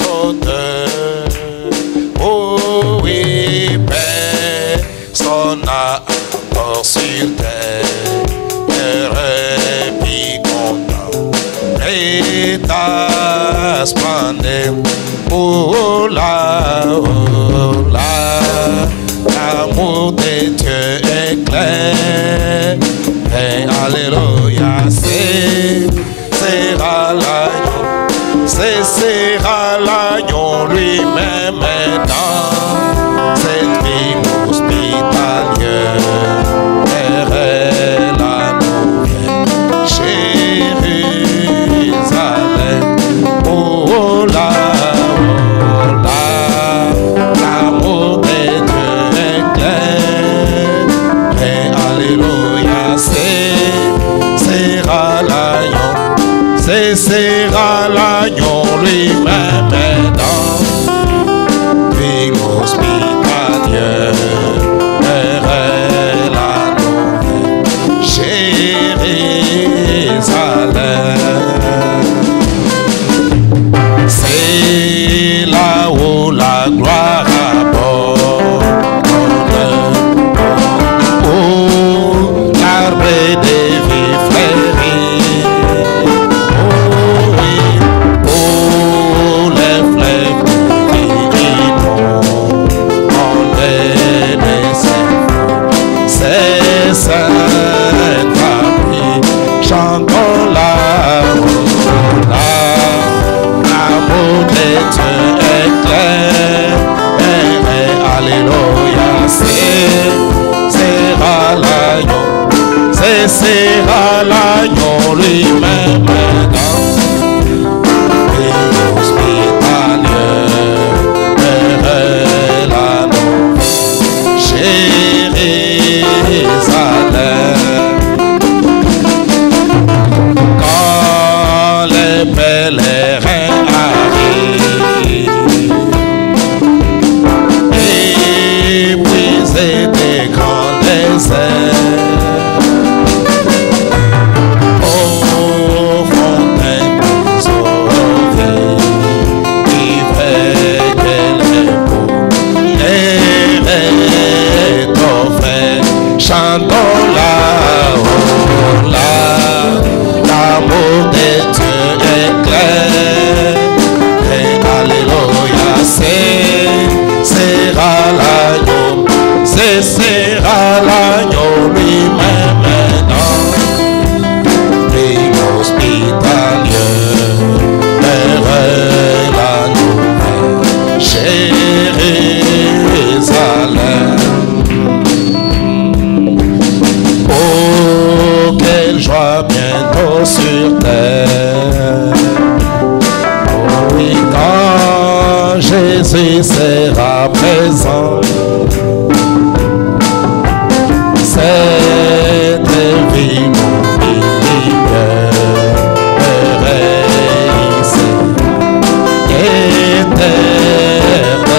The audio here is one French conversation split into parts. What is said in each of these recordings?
odeurs. Oh oui, personne n'a encore sur terre répit contempler ta splendeur. Oh là, l'amour de Dieu est clair. Et alléluia, sera l'agneau, sera l'agneau lui-même dans cette vie hospitalière. Elle a nous Jérusalem. Oh là, l'amour de Dieu est clair. Et alléluia, sera l'agneau, sera l'agneau lui-même dans ville hospitalière. Elle a nouvelle Jérusalem. C'est là où la gloire abonde, où l'arbre des vies fleurit. Oh oui, où les fleuves inondent les déserts. C'est sainte famille, chantons l'amour de Dieu est clair. Alléluia, sera l'agneau, sera l'agneau lui-même dans ville hospitalière. Elle a nouvelle Jérusalem. Quand les pèlerins arrivent, épuisés des grands déserts, aux fontaines des eaux vives, ivres qu'elle répond, les offert, chantons l'amour de Dieu est clair. Et alléluia, sera l'agneau, sera l'agneau lui-même dans ville hospitalière. Elle a nouvelle Jérusalem. Oh, quelle joie bientôt sur terre. Oh oui, quand Jésus sera présent, cette vie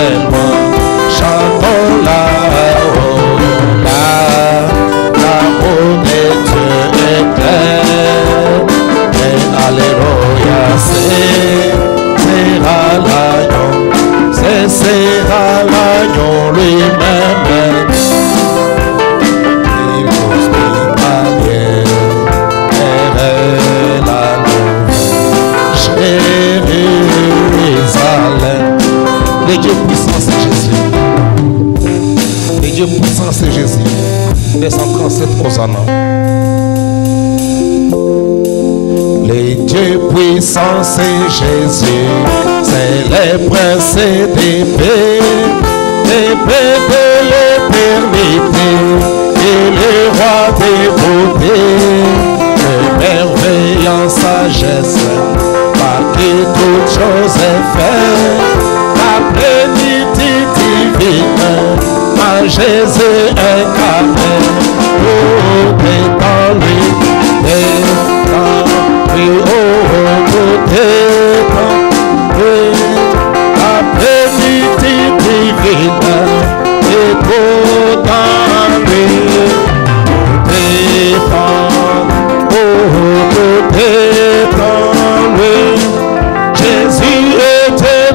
éternellement. Chantons l'amour de Dieu est clair. Et alléluia, sera l'agneau, sera l'agneau lui-même. Ville hospitalière, elle a nouvelle Jérusalem. Le Dieu puissant, c'est Jésus. Le Dieu puissant, c'est Jésus. Verset 37, Hosanna. Le Dieu puissant, c'est Jésus. C'est le prince des paix de l'éternité et le roi des beautés, de merveille en sagesse, par qui toute chose est faite, la plénitude divine, en Jésus incarné. Oh, t'es dans lui, oh, tout est dans lui, la plénitude divine est tout dans lui. Tout est dans, oh, tout est dans lui. Jésus était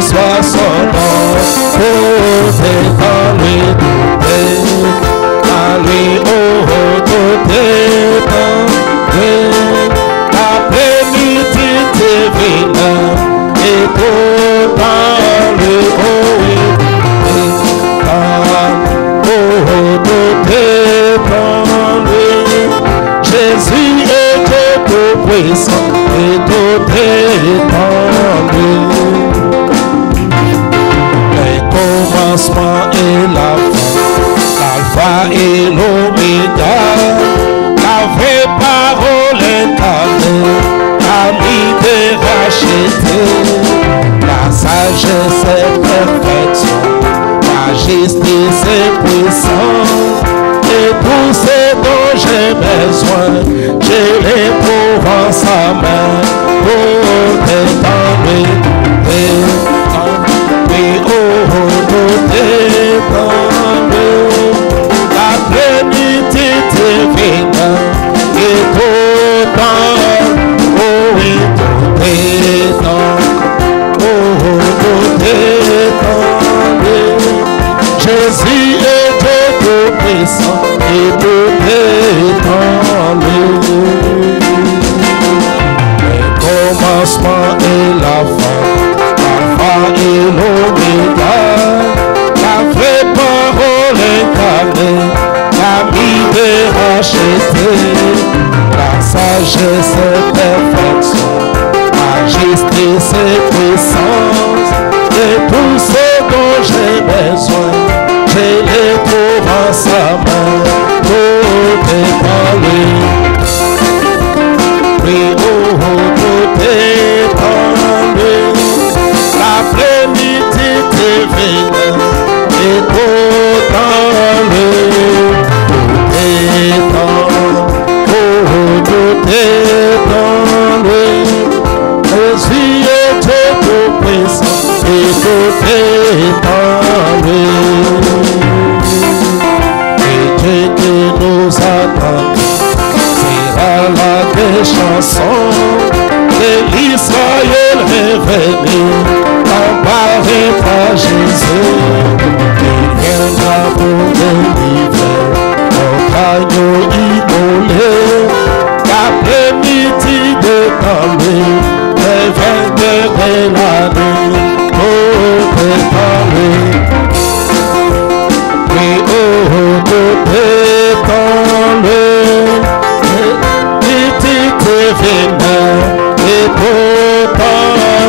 soit son nom, tout est en lui, tout est en lui, oh, tout est en lui. La plénitude divine est tout en lui, oh oui, tout est en lui. Jésus est tout puissant et tout est en lui. Le commencement et la fin, l'alpha et l'oméga, la vraie parole incarnée, l'ami de racheté, la sagesse et perfection, la justice et puissance, et tout ce dont j'ai besoin, je l'éprouve en sa main, tout est en lui, tout est en lui, la plénitude divine, et tout en lui, oh oui, tout est en tout est en lui. Jésus est tout puissant et tout est en lui. Le commencement et la fin, l'alpha et l'oméga, la vraie parole incarnée, l'ami de racheté, la sagesse et perfection, la justice et puissance, et tout ce dont j'ai besoin, je les trouve en sa main, tout est en lui. Oui, oh, tout est en lui, la plénitude divine est tout en lui, tout est en lui, Jésus est tout puissant et tout est en lui. Et Dieu qui nous attend sera la chanson de l'Israël révélé, emparé par Jésus. Il viendra pour délivrer notre agneau immolé, la plénitude dans lui, le vainqueur de la nuit, tout est en lui. Oui, oh, tout est en lui, plénitude divine, et tout en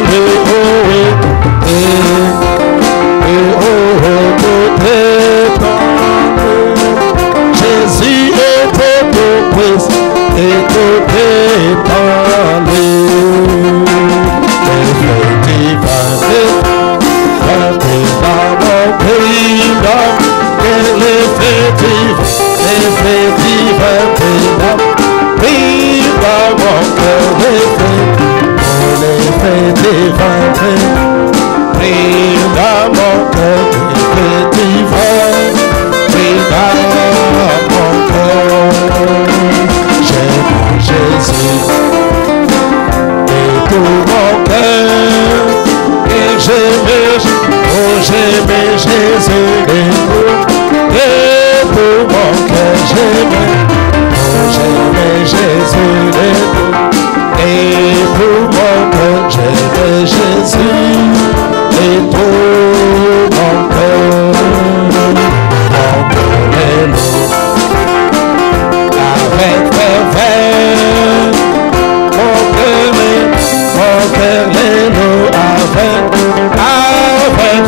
lui, oh oui, tout est en lui. Jésus est tout puissant et tout est en lui. L'effet divin dans mon pays, et l'effet divin prie dans mon cœur, l'effet divin prie dans mon cœur, l'effet divin prie dans mon cœur. J'aime Jésus et tout mon cœur, et j'aime Jésus et tout mon cœur, j'aime Jésus et tout mon cœur, j'aime Jésus et tout mon cœur est lourd avec ferveur, mon cœur est lourd avec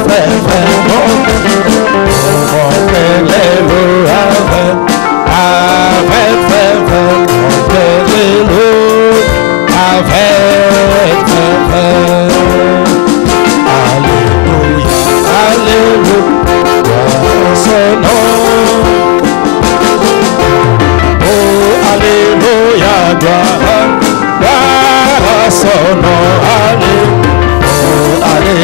ferveur, mon cœur est lourd avec ferveur, mon cœur est lourd avec ferveur. Alléluia, alléluia, gloire à son nom. Oh, alléluia, gloire à son nom. Oh, alléluia.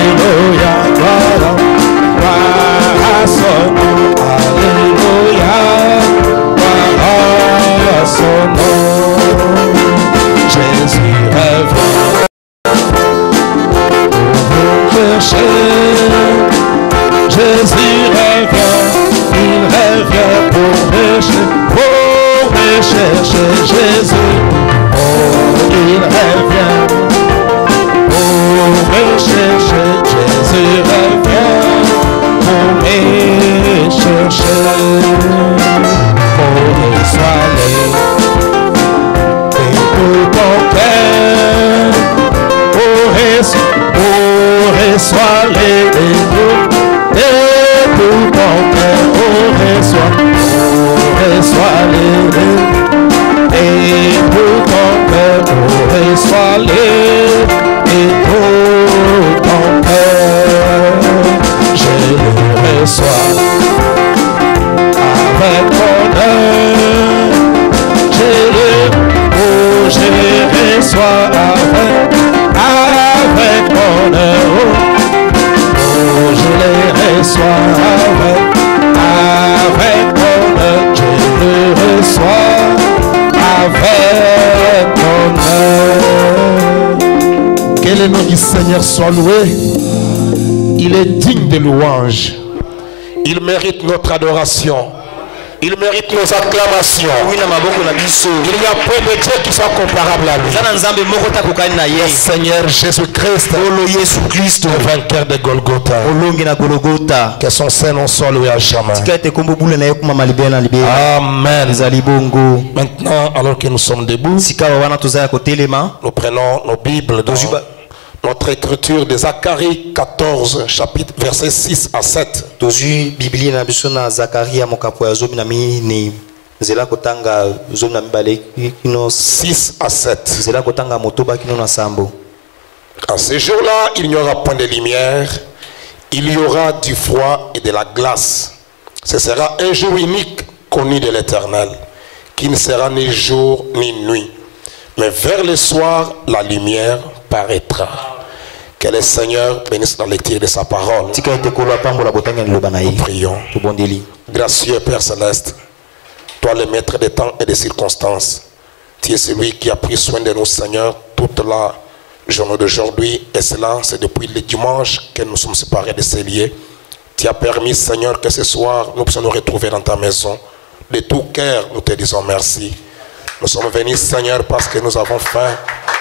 chercher. Jésus revient, il revient pour me chercher. Jésus, oh, il revient pour me chercher. Jésus revient pour me chercher. Oh, reçois-les et tout ton cœur. Oh, reçois-les et tout ton cœur. Oh, reçois-les et tout ton cœur. Oh, reçois-les et tout ton cœur. Je le reçois avec honneur. Je reçois avec honneur. Oh, je les reçois avec honneur. Je le reçois avec honneur. Que le nom du Seigneur soit loué. Il est digne de louange. Il mérite notre adoration. Il mérite nos acclamations. Il n'y a point de Dieu qui soit comparable à lui. Le Seigneur Jésus-Christ, le vainqueur de Golgotha. Que son Saint-Nom soit loué à jamais. Amen. Maintenant, alors que nous sommes debout, nous prenons nos Bibles dans notre écriture de Zacharie 14, chapitre, versets 6 à 7. 6 à 7. En ce jour-là, il n'y aura point de lumière, il y aura du froid et de la glace. Ce sera un jour unique connu de l'Éternel, qui ne sera ni jour ni nuit. Mais vers le soir, la lumière paraîtra. Que le Seigneur bénisse la lecture de sa parole. Nous prions. Gracieux Père Céleste, toi le maître des temps et des circonstances, tu es celui qui a pris soin de nous, Seigneur, toute la journée d'aujourd'hui. Et cela, c'est depuis le dimanche que nous sommes séparés de ces lieux. Tu as permis, Seigneur, que ce soir, nous puissions nous retrouver dans ta maison. De tout cœur, nous te disons merci. Nous sommes venus, Seigneur, parce que nous avons faim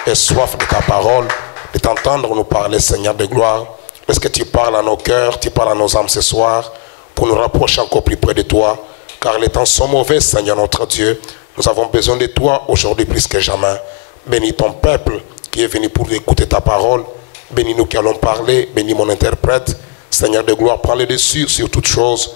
et soif de ta parole, de t'entendre nous parler, Seigneur de gloire. Est-ce que tu parles à nos cœurs, tu parles à nos âmes ce soir, pour nous rapprocher encore plus près de toi, car les temps sont mauvais, Seigneur notre Dieu. Nous avons besoin de toi aujourd'hui plus que jamais. Bénis ton peuple qui est venu pour écouter ta parole. Bénis nous qui allons parler, bénis mon interprète. Seigneur de gloire, prends le dessus sur toutes choses.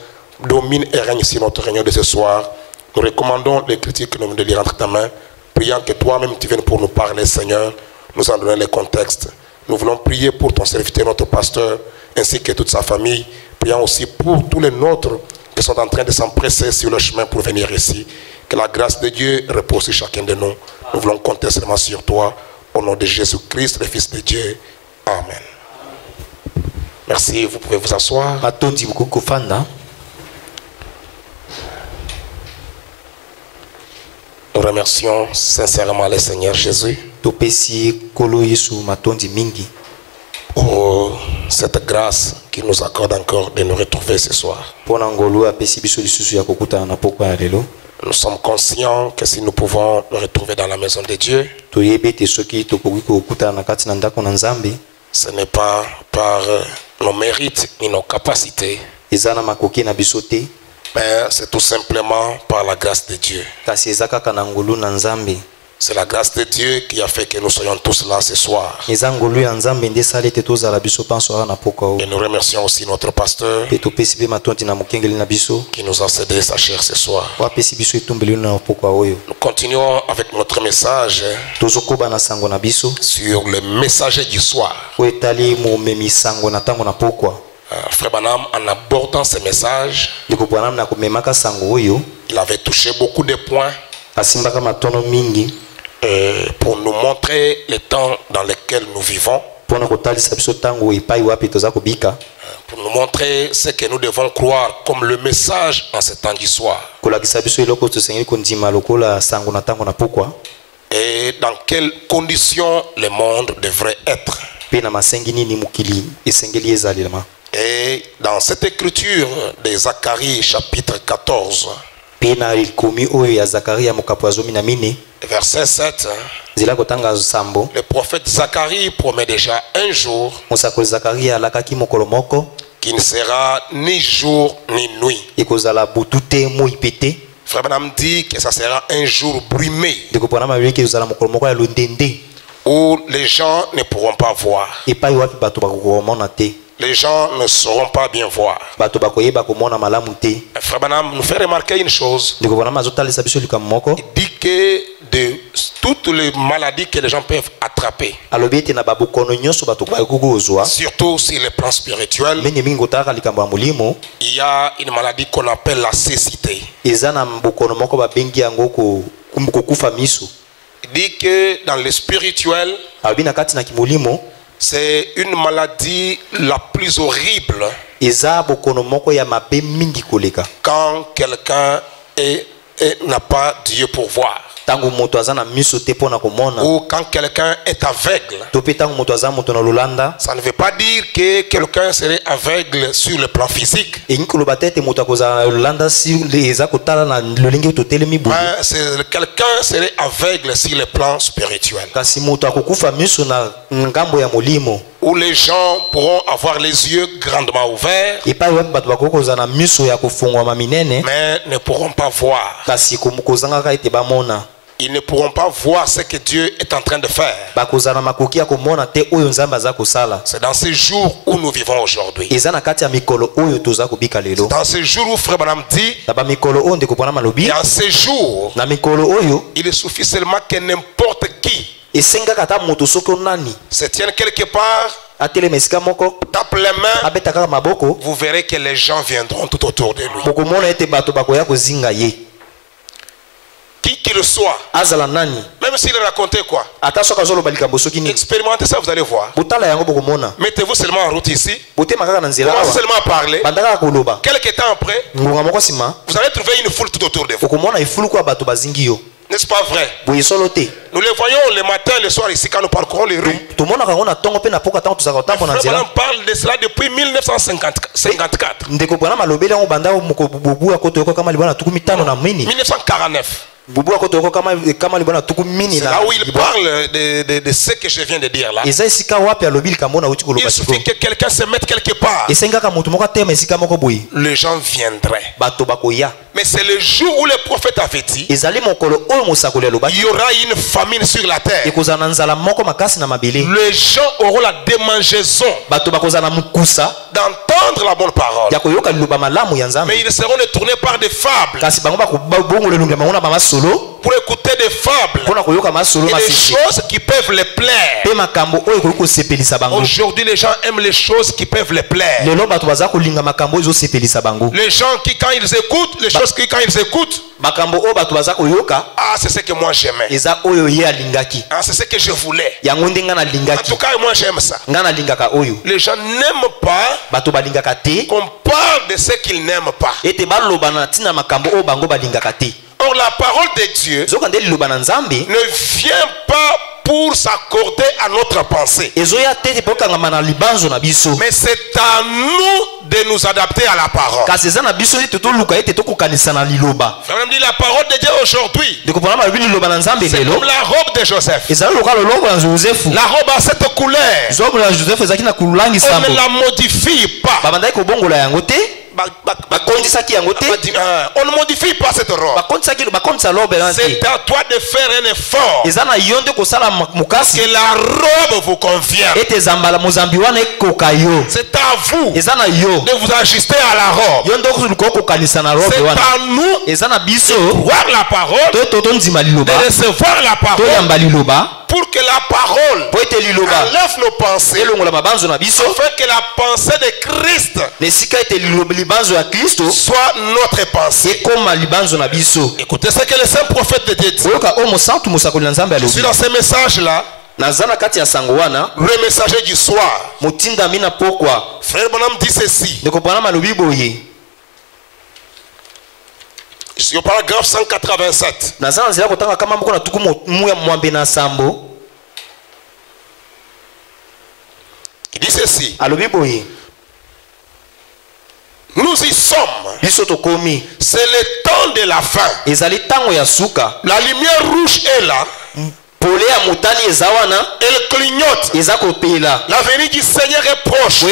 Domine et règne sur notre réunion de ce soir. Nous recommandons les critiques que nous venons de lire entre ta main, priant que toi-même tu viennes pour nous parler, Seigneur, nous en donner les contextes. Nous voulons prier pour ton serviteur, notre pasteur, ainsi que toute sa famille. Prions aussi pour tous les nôtres qui sont en train de s'empresser sur le chemin pour venir ici. Que la grâce de Dieu repose sur chacun de nous. Nous voulons compter seulement sur toi. Au nom de Jésus-Christ, le Fils de Dieu. Amen. Merci, vous pouvez vous asseoir. Nous remercions sincèrement le Seigneur Jésus pour cette grâce qu'il nous accorde encore de nous retrouver ce soir. Nous sommes conscients que si nous pouvons nous retrouver dans la maison de Dieu, ce n'est pas par nos mérites ni nos capacités, mais c'est tout simplement par la grâce de Dieu. C'est la grâce de Dieu qui a fait que nous soyons tous là ce soir. Et nous remercions aussi notre pasteur qui nous a cédé sa chair ce soir. Nous continuons avec notre message sur le messager du soir. Frère Branham, en abordant ce message, il avait touché beaucoup de points pour nous montrer les temps dans lesquels nous vivons, pour nous montrer ce que nous devons croire comme le message en ce temps du soir, et dans quelles conditions le monde devrait être. Et dans cette écriture de Zacharie chapitre 14, verset 7, le prophète Zacharie promet déjà un jour qui ne sera ni jour ni nuit. Frère Branham dit que ça sera un jour brumé où les gens ne pourront pas voir. Les gens ne sauront pas bien voir. Frère Branham nous fait remarquer une chose. Il dit que de toutes les maladies que les gens peuvent attraper, surtout sur le plan spirituel, il y a une maladie qu'on appelle la cécité. Il dit que dans le spirituel, c'est une maladie la plus horrible quand quelqu'un n'a pas Dieu pour voir. Ou quand quelqu'un est aveugle. Ça ne veut pas dire que quelqu'un serait aveugle sur le plan physique. Mais quelqu'un serait aveugle sur le plan spirituel. Où les gens pourront avoir les yeux grandement ouverts, mais ne pourront pas voir. Ils ne pourront pas voir ce que Dieu est en train de faire. C'est dans ces jours où nous vivons aujourd'hui. Dans ces jours où Frère Branham dit, et en ces jours, il suffit seulement que n'importe qui se tienne quelque part, tape les mains, vous verrez que les gens viendront tout autour de lui. Qui qu'il soit, même s'il racontait quoi, expérimentez ça, vous allez voir. Mettez-vous seulement en route ici, commencez seulement à parler. Quelques temps après, vous allez trouver une foule tout autour de vous. N'est-ce pas vrai? Nous les voyons le matin et le soir ici quand nous parcourons les rues. On parle de cela depuis 1954. 1949. C'est là où il parle de ce que je viens de dire là. Il suffit que quelqu'un se mette quelque part, les gens viendraient. Mais c'est le jour où le prophète avait dit, il y aura une famine sur la terre. Les gens auront la démangeaison d'entendre la bonne parole, mais ils seront détournés par des fables, pour écouter des fables et des choses qui peuvent les plaire. Aujourd'hui, les gens aiment les choses qui peuvent les plaire. Les gens qui, quand ils écoutent, les choses qui, quand ils écoutent, ah, c'est ce que moi j'aimais. Ah, c'est ce que je voulais. En tout cas, moi j'aime ça. Les gens n'aiment pas qu'on parle de ce qu'ils n'aiment pas. Or, la parole de Dieu ne vient pas pour s'accorder à notre pensée, mais c'est à nous de nous adapter à la parole. Frère dit la parole de Dieu aujourd'hui, c'est comme la robe de Joseph. La robe a cette couleur, on ne la modifie pas. On ne modifie pas cette robe. C'est à toi de faire un effort parce que la robe vous convient. C'est à vous de vous ajuster à la robe. C'est à nous de voir la parole, de recevoir la parole, pour que la parole enlève nos pensées, afin que la pensée de Christ soit notre pensée. Écoutez ce que le saint prophète de Dieu dit. Je suis dans ce message-là, le messager du soir. Frère Branham dit ceci. Je suis au paragraphe 187. Il dit ceci. Nous y sommes. C'est le temps de la fin. La lumière rouge est là. Elle clignote. La venue du Seigneur est proche.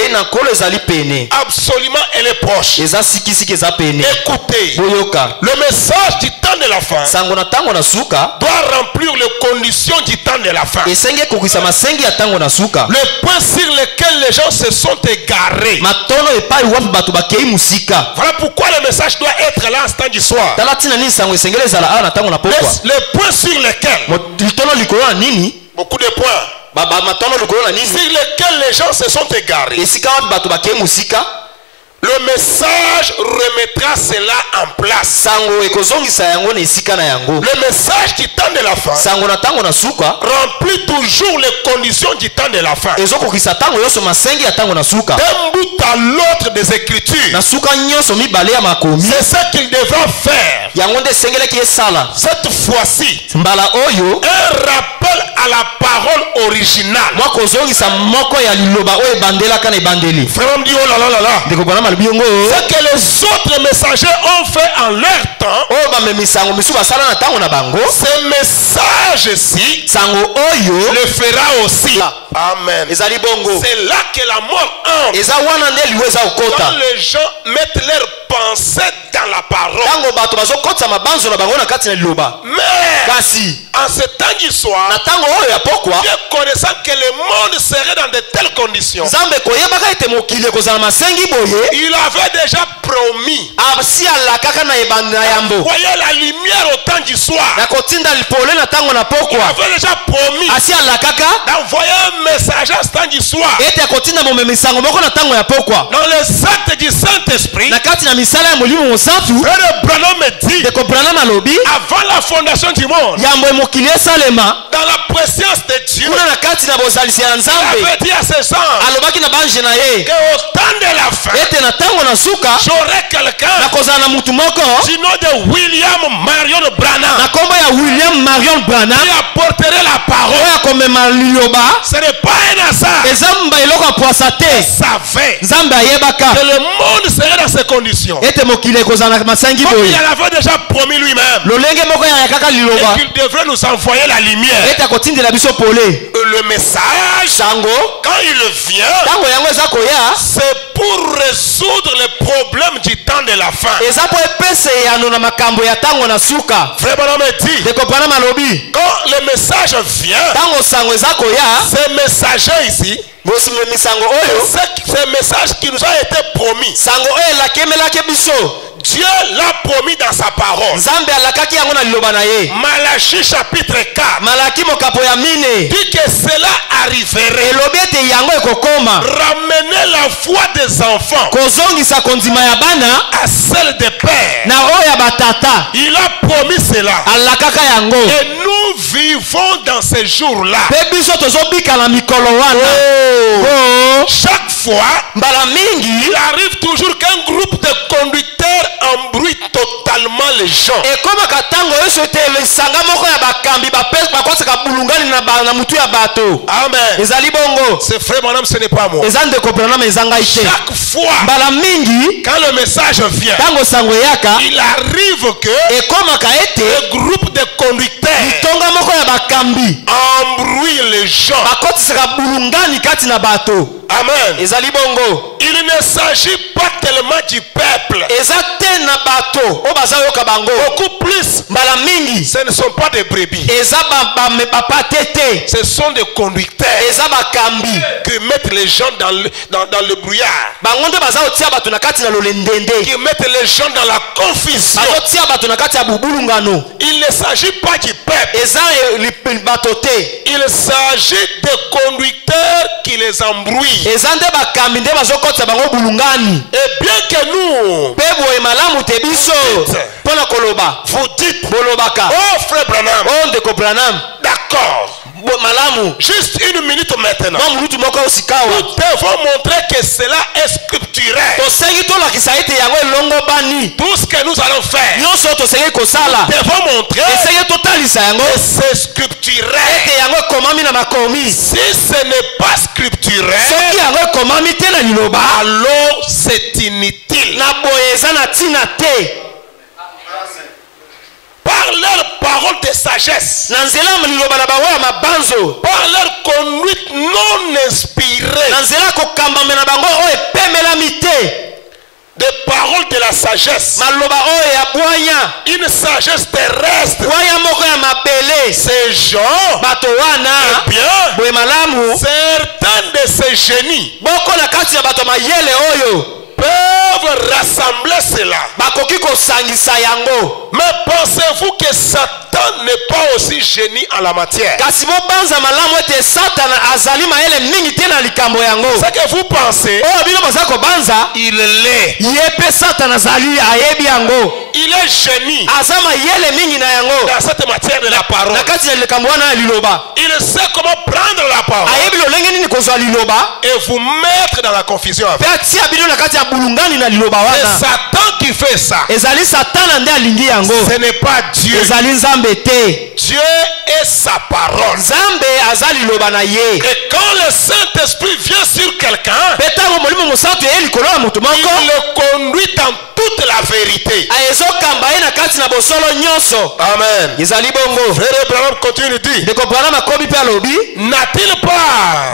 Absolument, elle est proche. Écoutez, le message du temps de la fin doit remplir les conditions du temps de la fin. Le point sur lequel les gens se sont égarés. Voilà pourquoi le message doit être là en ce temps du soir. Le point sur lequel beaucoup de points sur lesquels les gens se sont égarés. Le message remettra cela en place. Le message du temps de la fin remplit toujours les conditions du temps de la fin. D'un bout à l'autre des Écritures, c'est ce qu'il devra faire. Cette fois-ci, un rappel à la parole originale. Frère, on dit oh là là là là. Ce que les autres messagers ont fait en leur temps, ce message-ci le fera aussi. Amen. C'est là que la mort entre. Quand les gens mettent leurs pensées dans la parole. Mais en ce temps du soir, Dieu connaissant que le monde serait dans de telles conditions, il avait déjà promis d'envoyer la lumière au temps du soir. Il avait déjà promis d'envoyer un messager au temps du soir. Dans les actes du Saint-Esprit, Frère Branham me dit, avant la fondation du monde, dans la présence de Dieu, il avait dit à ses gens qu'au temps de la fin, j'aurai quelqu'un du nom de William Marion Branham qui apporterait la parole. Ce n'est pas un hasard. Il savait que le monde serait dans ces conditions. Comme il avait déjà promis lui-même, et qu'il devrait nous envoyer la lumière. Le message, quand il vient, c'est pour résoudre les problèmes du temps de la fin. Frère Branham dit, quand le message vient, ces messagers ici, c'est ce message qui nous a été promis. Dieu l'a promis dans sa parole. Malachie chapitre 4 dit que cela arriverait. Ramener la foi des enfants à celle des pères. Il a promis cela. Et nous vivons dans ces jours-là. Chaque fois, il arrive toujours qu'un groupe de conducteurs embrouille totalement les gens. Amen. C'est frère Branham, ce n'est pas moi. Chaque fois, quand le message vient, il arrive que le groupe de conducteurs embrouille les gens. Amen. Il ne s'agit pas tellement du peuple. Beaucoup plus, ce ne sont pas des brebis. Ce sont des conducteurs qui mettent les gens dans le brouillard, qui mettent les gens dans la confusion. Il ne s'agit pas du peuple. Il s'agit des conducteurs qui les embrouillent. Et bien que nous, vous dites, oh frère Branham, d'accord, Juste une minute maintenant. Nous devons montrer que cela est scripturel. Tout ce que nous allons faire, nous devons montrer que c'est scripturel. Si ce n'est pas scripturel, alors c'est inutile. Par leur parole de sagesse, par leur conduite non inspirée, des paroles de la sagesse, une sagesse terrestre, ces gens, eh bien, certains de ces génies peuvent rassembler cela. Mais pensez-vous que Satan n'est pas aussi génie en la matière? Ce que vous pensez, il l'est. Il est génie dans cette matière de la parole. Il sait comment prendre la parole et vous mettre dans la confusion avec. C'est Satan qui fait ça. Ce n'est pas Dieu. Dieu est sa parole. Et quand le Saint-Esprit vient sur quelqu'un, il le conduit dans toute la vérité. Amen. Frère Branham continue de dire, n'a-t-il pas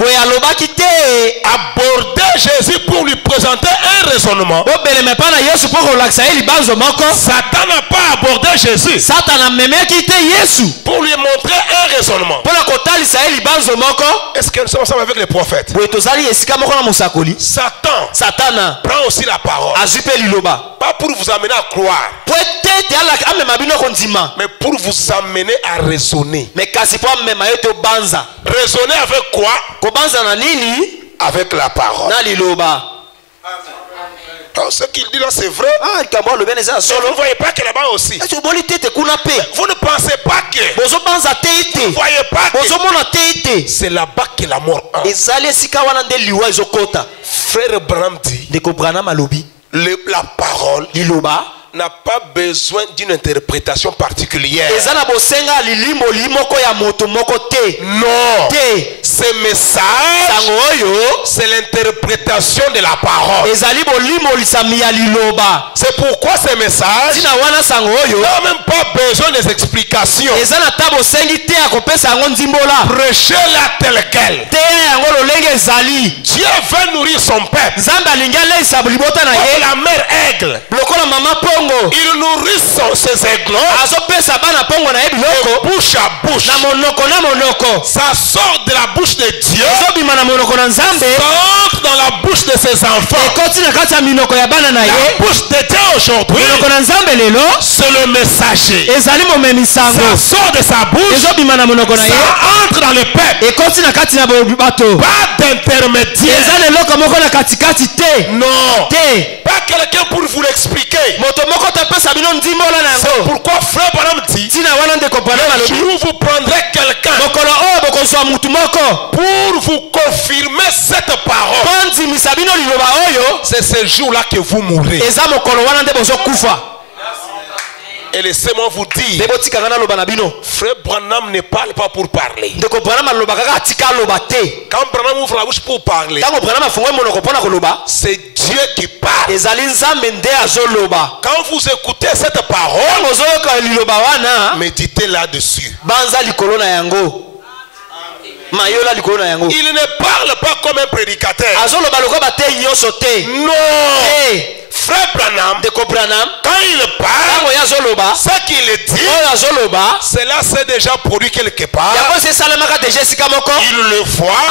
abordé Jésus pour lui présenter un raisonnement? Satan n'a pas abordé Jésus pour lui montrer un raisonnement. Est-ce que nous sommes ensemble avec les prophètes? Satan prend aussi la parole, pas pour vous amener à croire, mais pour vous amener à raisonner. Raisonner avec quoi? Avec la parole. Alors, ce qu'il dit là, c'est vrai. Vous ne voyez pas que là-bas aussi, vous ne pensez pas que, vous ne voyez pas que c'est là-bas que la mort entre. Frère Branham dit, la parole n'a pas besoin d'une interprétation particulière. Non, ce message, c'est l'interprétation de la parole. C'est pourquoi ce message n'a même pas besoin des explications. Prêchez-la tel quel. Dieu veut nourrir son peuple. Comme la mère aigle, il nourrit ses aiglons bouche à bouche. Ça sort de la bouche de Dieu, ça entre dans la bouche de ses enfants. La bouche de Dieu aujourd'hui, c'est le messager. Ça sort de sa bouche, ça entre dans le peuple. Pas d'intermédiaire. Non, pas quelqu'un pour vous l'expliquer. C'est pourquoi frère Branham dit, le jour où vous prendrez quelqu'un pour vous confirmer cette parole, c'est ce jour-là que vous mourrez. Et laissez-moi vous dire, frère Branham ne parle pas pour parler. Quand Branham ouvre la bouche pour parler, c'est Dieu qui parle. Quand vous écoutez cette parole, méditez là-dessus. Il ne parle pas comme un prédicateur. Non. Frère Branham, quand il parle, ce qu'il dit, cela s'est déjà produit quelque part. Il le voit,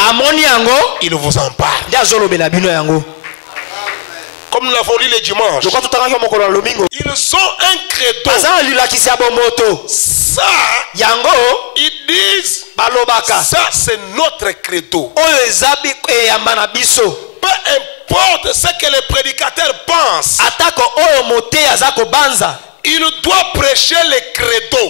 il vous en parle. Comme nous l'avons lu le dimanche, ils ont un credo. Ça, ils disent, ça c'est notre credo. Peu importe ce que le prédicateur pense, il doit prêcher le credo.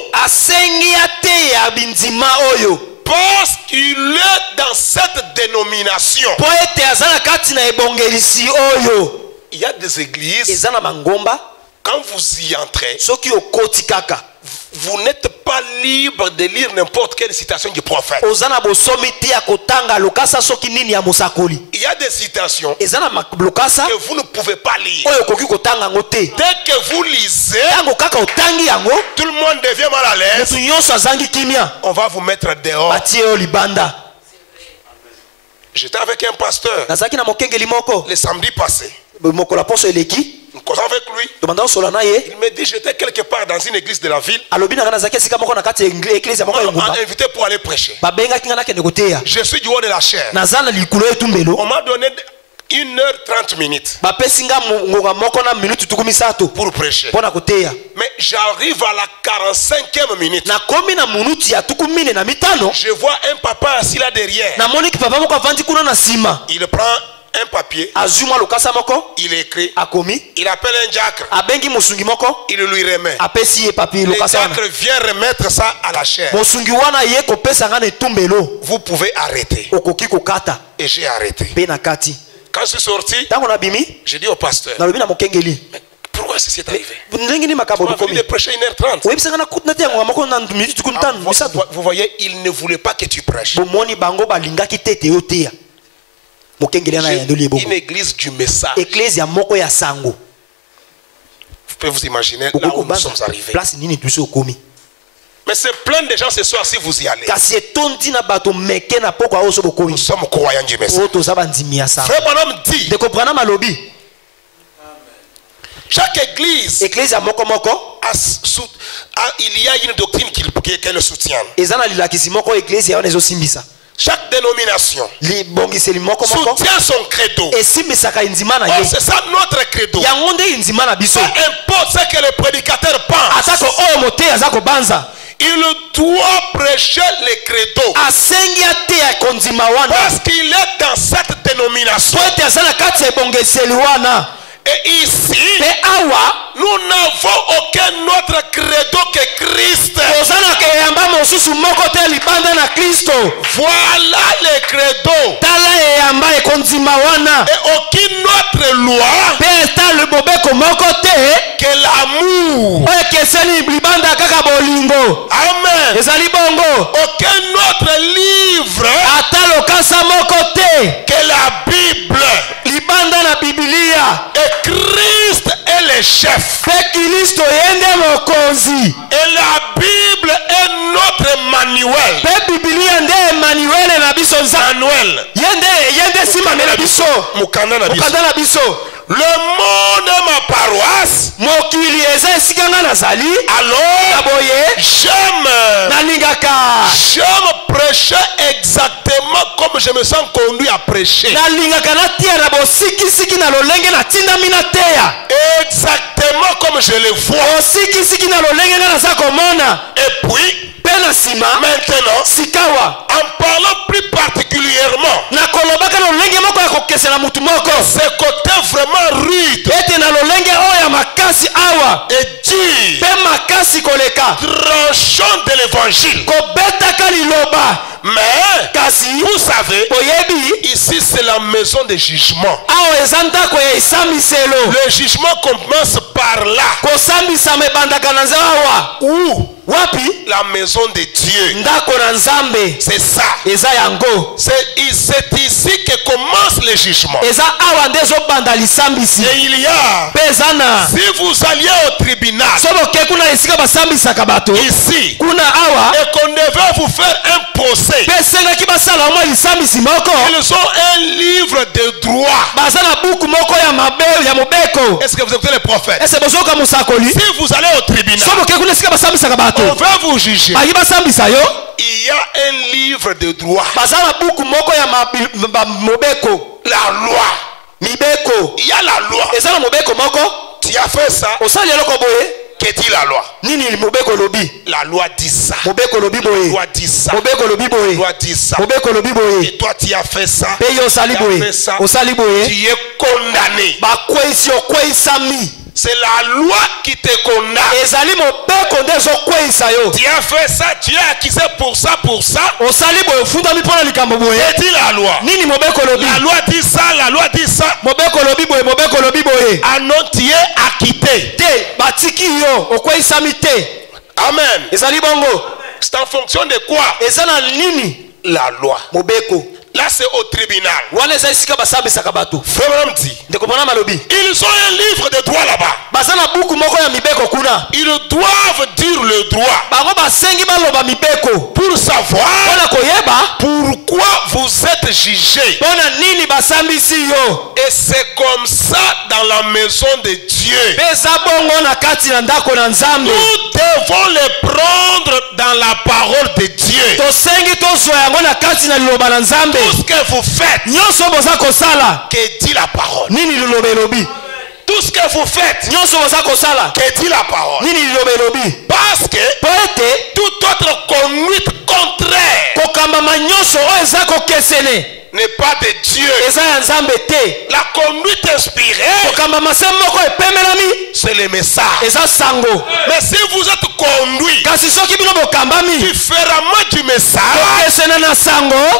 Parce qu'il est dans cette dénomination. Il y a des églises. Quand vous y entrez, vous n'êtes pas libre de lire n'importe quelle citation du prophète. Il y a des citations que vous ne pouvez pas lire. Dès que vous lisez, tout le monde devient mal à l'aise. On va vous mettre dehors. J'étais avec un pasteur le samedi passé. Nous causons avec lui. Il me dit j'étais quelque part dans une église de la ville. On m'a invité pour aller prêcher. Je suis du haut de la chair. On m'a donné 1h30 minutes pour prêcher. Mais j'arrive à la 45e minute. Je vois un papa assis là derrière. Il prend un papier, il écrit, il appelle un diacre, il lui remet. Le diacre vient remettre ça à la chair. Vous pouvez arrêter. Et j'ai arrêté. Quand je suis sorti, j'ai dit au pasteur, pourquoi ceci est arrivé? Tu m'as venu de prêcher 1h30. Vous voyez, il ne voulait pas que tu prêches. Une église du message. Vous pouvez vous imaginer là où nous sommes arrivés. Mais c'est plein de gens ce soir si vous y allez. Nous sommes croyants du message. Frère Branham dit, chaque église il y a une doctrine qu'elle soutient. Chaque dénomination soutient son credo. C'est ça notre credo. Peu importe ce que le prédicateur pense, il doit prêcher le credo. Parce qu'il est dans cette dénomination. Et ici, nous n'avons aucun autre credo que Christ. Voilà le credo. Et aucune autre loi que l'amour. Amen. Aucun autre livre que la Bible. Et Christ est le chef. Et la Bible est notre manuel. Le monde est ma paroisse. Alors j'aime prêcher exactement comme je me sens conduit à prêcher. Exactement comme je le vois. Et puis maintenant, en parlant plus particulièrement ce côté vraiment rude et dur, tranchant de l'évangile. Mais vous savez, ici c'est la maison de jugement. Le jugement commence par là. Où? La maison de Dieu. C'est ça. C'est ici que commence le jugement. Et il y a, si vous alliez au tribunal ici, et qu'on devait vous faire un procès, ils ont un livre de droit. Est-ce que vous écoutez le prophète? Si vous allez au tribunal, on va vous juger. Il y a un livre de droit. La loi. Il y a la loi. Tu as fait ça. Que dit la loi? La loi dit ça. La loi dit ça. La loi dit ça. Et toi tu as fait ça. Tu es condamné. C'est la loi qui te condamne. Tu as fait ça, tu es accusé pour ça, pour ça. Et dit la loi. La loi dit ça, la loi dit ça. Ah non, tu es acquitté. Amen. C'est en fonction de quoi? La loi. Là, c'est au tribunal. Frère dit, ils ont un livre de droit là-bas. Ils doivent dire le droit pour savoir pourquoi vous êtes jugés. Et c'est comme ça dans la maison de Dieu. Nous devons les prendre dans la parole de Dieu. Tout ce que vous faites, que dit la parole. Tout ce que vous faites, que dit la parole. Parce que toute autre conduite contraire n'est pas de Dieu. La conduite inspirée, c'est le message. Mais si vous êtes conduit différemment du message,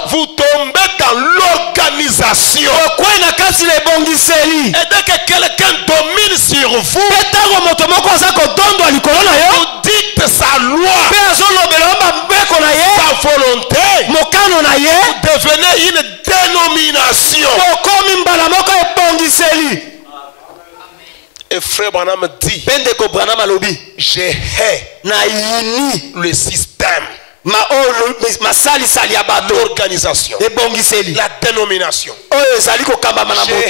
vous tombez dans l'organisation. Et dès que quelqu'un domine sur vous, vous dites sa loi, sa volonté, vous devenez une dénomination. Et frère Branham dit, je hais le système, l'organisation, la dénomination. Je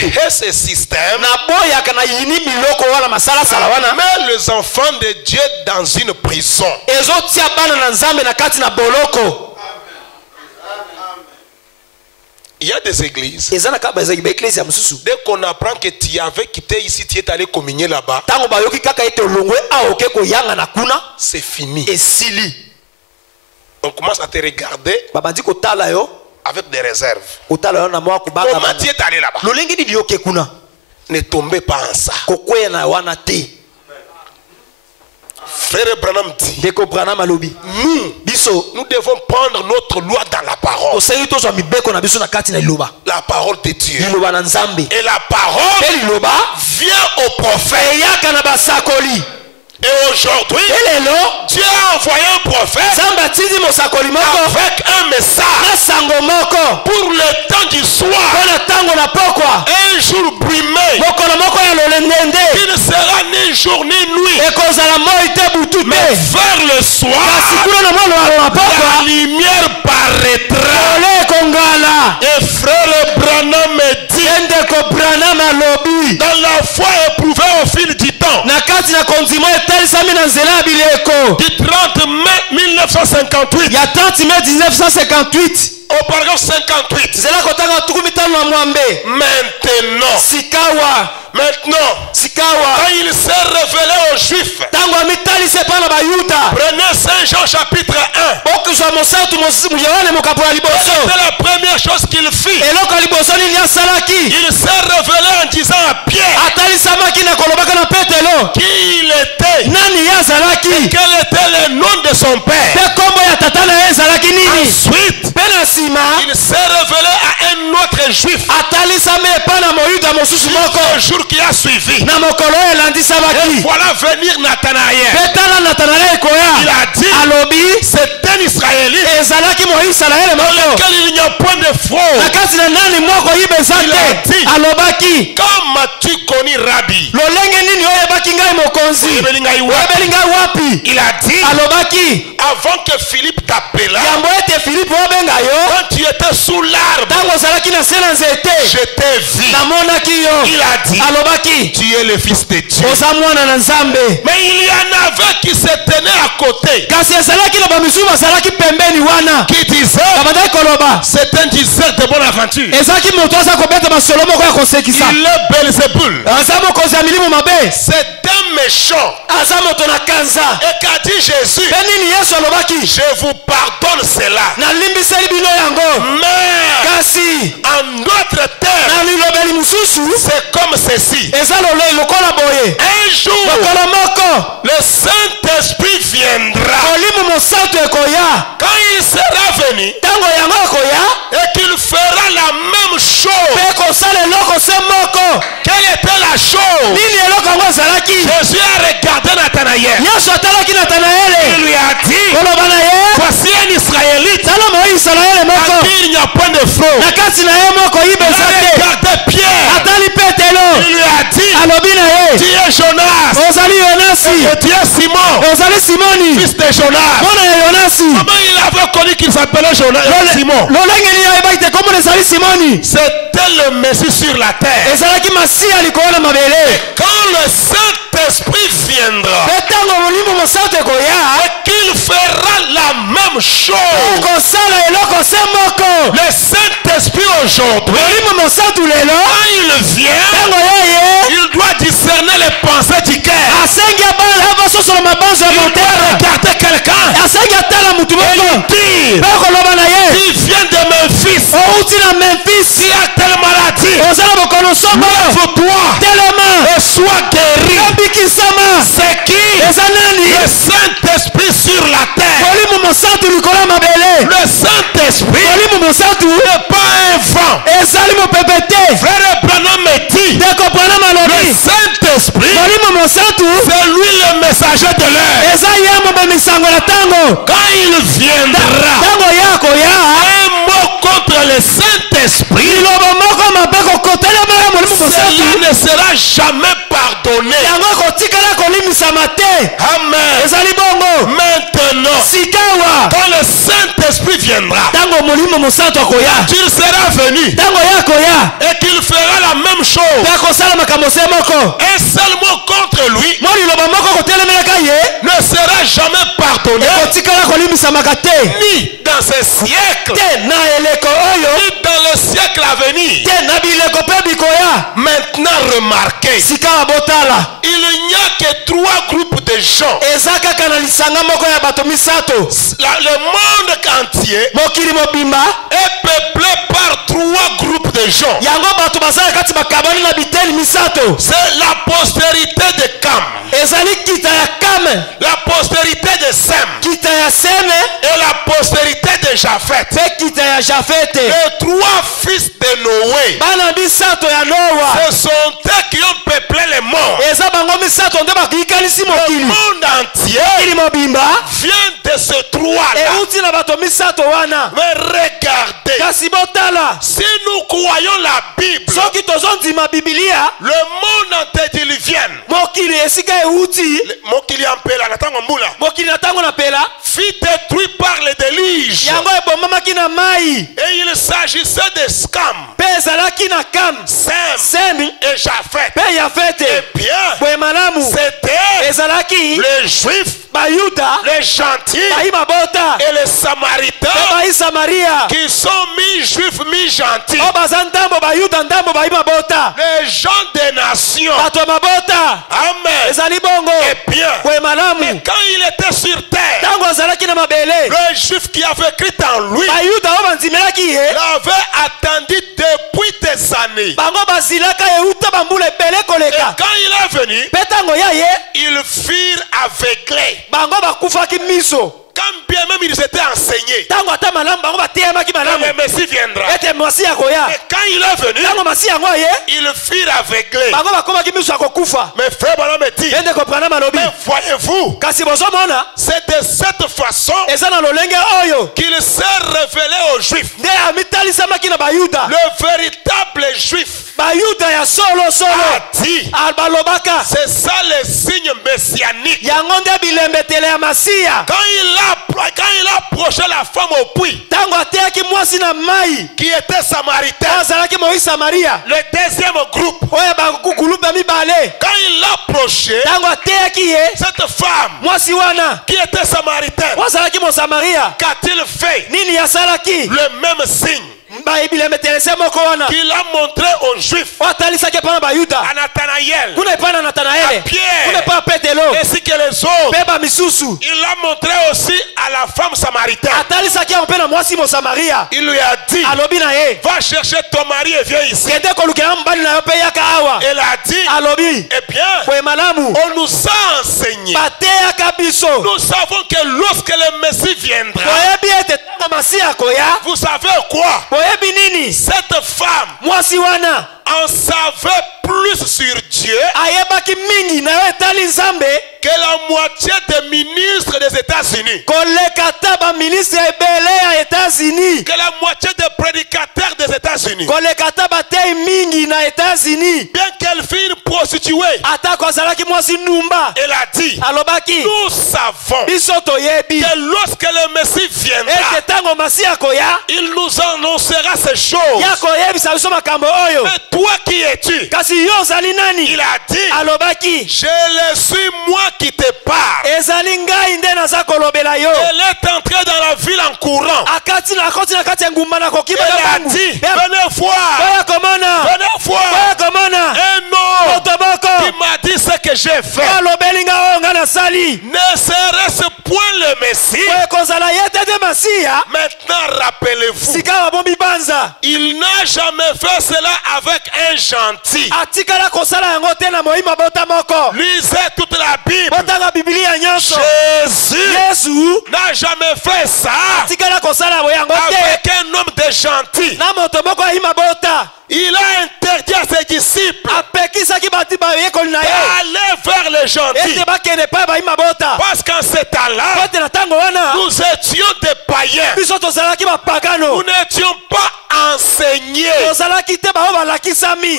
hais ce système. Mais les enfants de Dieu dans une prison. Il y a des églises. Dès qu'on apprend que tu avais quitté ici, tu es allé communier là-bas, c'est fini. On commence à te regarder avec des réserves. Comment tu es allé là-bas? Ne tombez pas en ça. Frère Branham dit, nous devons prendre notre loi dans la parole. La parole de Dieu. Et la parole vient au prophète. Et aujourd'hui, Dieu a envoyé un prophète avec un message pour le temps du soir. Un jour brumé qui ne sera ni jour ni nuit, mais vers le soir la lumière paraîtra. Et frère Branham me dit, dans la foi éprouvée au fil du temps, du 30 mai 1958, au paragraphe 58, maintenant, quand il s'est révélé aux Juifs, prenez Saint Jean chapitre 1. C'était la première chose qu'il fit. Il s'est révélé en disant à Pierre qui il était et quel était le nom de son père. Ensuite, il s'est révélé à un autre juif. Le jour qui a suivi, et voilà venir Nathanaël. Il a dit, c'est un Israélite dans lequel il n'y a point de fraude. Il a dit, quand m'as-tu connu Rabbi? Il a dit, avant que Philippe t'appela, quand tu étais sous l'arbre, je t'ai vu. Il a dit, tu es le fils de Dieu. Mais il y en avait qui se tenaient à côté, qui disaient, c'est un diseur de bonne aventure. Il est Belzébuth. C'est un méchant. Et qu'a dit Jésus? Je vous pardonne cela. Mais en d'autres termes, c'est comme ceci. Un jour, le Saint-Esprit viendra. Quand il sera venu et qu'il fera la même chose. Quelle était la chose? Jésus a regardé Nathanaël. Il lui a dit, voici un Israélite à qui il n'y a point de fraude. Il a regardé Pierre. Il lui a dit, tu es Jonas. Et tu es Simon, fils de Jonas. Comment il avait connu qu'il s'appelait Simon? C'était le Messie sur la terre. Et quand le Saint-Esprit viendra et qu'il fera la même chose, le Saint-Esprit aujourd'hui, quand il vient, il doit discerner les pensées du cœur. Il doit regarder quelqu'un et lui dire, il vient de Memphis, il a telle maladie, lève-toi et sois guéri. C'est qui? Le Saint-Esprit sur la terre. Le Saint-Esprit n'est pas un vent. Frère Branham me dit, le Saint-Esprit, c'est lui le messager de l'heure. Quand il viendra, un mot contre le Saint-Esprit, cela ne sera jamais pardonné. Amen. Maintenant, quand le Saint-Esprit viendra, il sera venu et qu'il fera la même chose, un seul mot contre lui ne sera jamais pardonné, ni dans ce siècle, ni dans le siècle à venir. Maintenant remarquez, il n'y a que 3 groupes de gens. Le monde entier est peuplé par 3 groupes de gens. C'est la postérité de Cam, la postérité de Sem et la postérité de Japheth. Les 3 fils de Noé, ce sont eux qui ont peuplé le monde. Le monde entier vient de ce 3-là. Mais regardez, si nous croyons la Bible, le monde entier il vient. Fut détruit par les déluges. Et il s'agissait de Scam, Sem et Japheth. Et bien, c'était les Juifs, les gentils et les Samaritains qui sont mi-juifs, mi-gentils. Les gens des nations. Amen. Et bien, mais quand il était sur terre, le juif qui avait cru en lui l'avait attendu depuis des années. Et quand il est venu, ils furent aveuglés. Quand bien même ils étaient enseignés, le Messie viendra. Et quand il est venu, ils furent aveuglés. Mais frère Branham me dit, mais voyez-vous, c'est de cette façon qu'il s'est révélé aux Juifs. Le véritable Juif a dit, c'est ça le signe messianique. Quand il a approché la femme au puits, qui était samaritain, le deuxième groupe, quand il l'a approché, cette femme qui était samaritain, qu'a-t-il fait? Le même signe. qu'il a montré aux Juifs, à Nathanaël, à Pierre, ainsi que les autres. Il l'a montré aussi à la femme samaritaine. Il lui a dit, va chercher ton mari et viens ici. Elle a dit, eh bien, on nous a enseigné. Nous savons que lorsque le Messie viendra, vous savez quoi? Cette femme en savait plus sur Dieu que la moitié des ministres des États-Unis, que la moitié des prédicateurs des États-Unis. Bien qu'elle fût une prostituée, elle a dit, nous savons que lorsque le Messie viendra, il nous annoncera ces choses. Mais toi qui es-tu? Il a dit, je le suis moi qui te parle. Elle est entrée dans la ville en courant. Elle a dit, venez voir. Venez voir. Un homme qui m'a dit ce que j'ai fait. Ne serait-ce point le Messie? Maintenant rappelez-vous, il n'a jamais fait cela avec un gentil. Lisez toute la Bible. Jésus n'a jamais fait ça avec un homme de gentil. Il a interdit à ses disciples d'aller vers les gentils. Parce qu'en ce temps-là, nous étions des païens. Nous n'étions pas enseignés.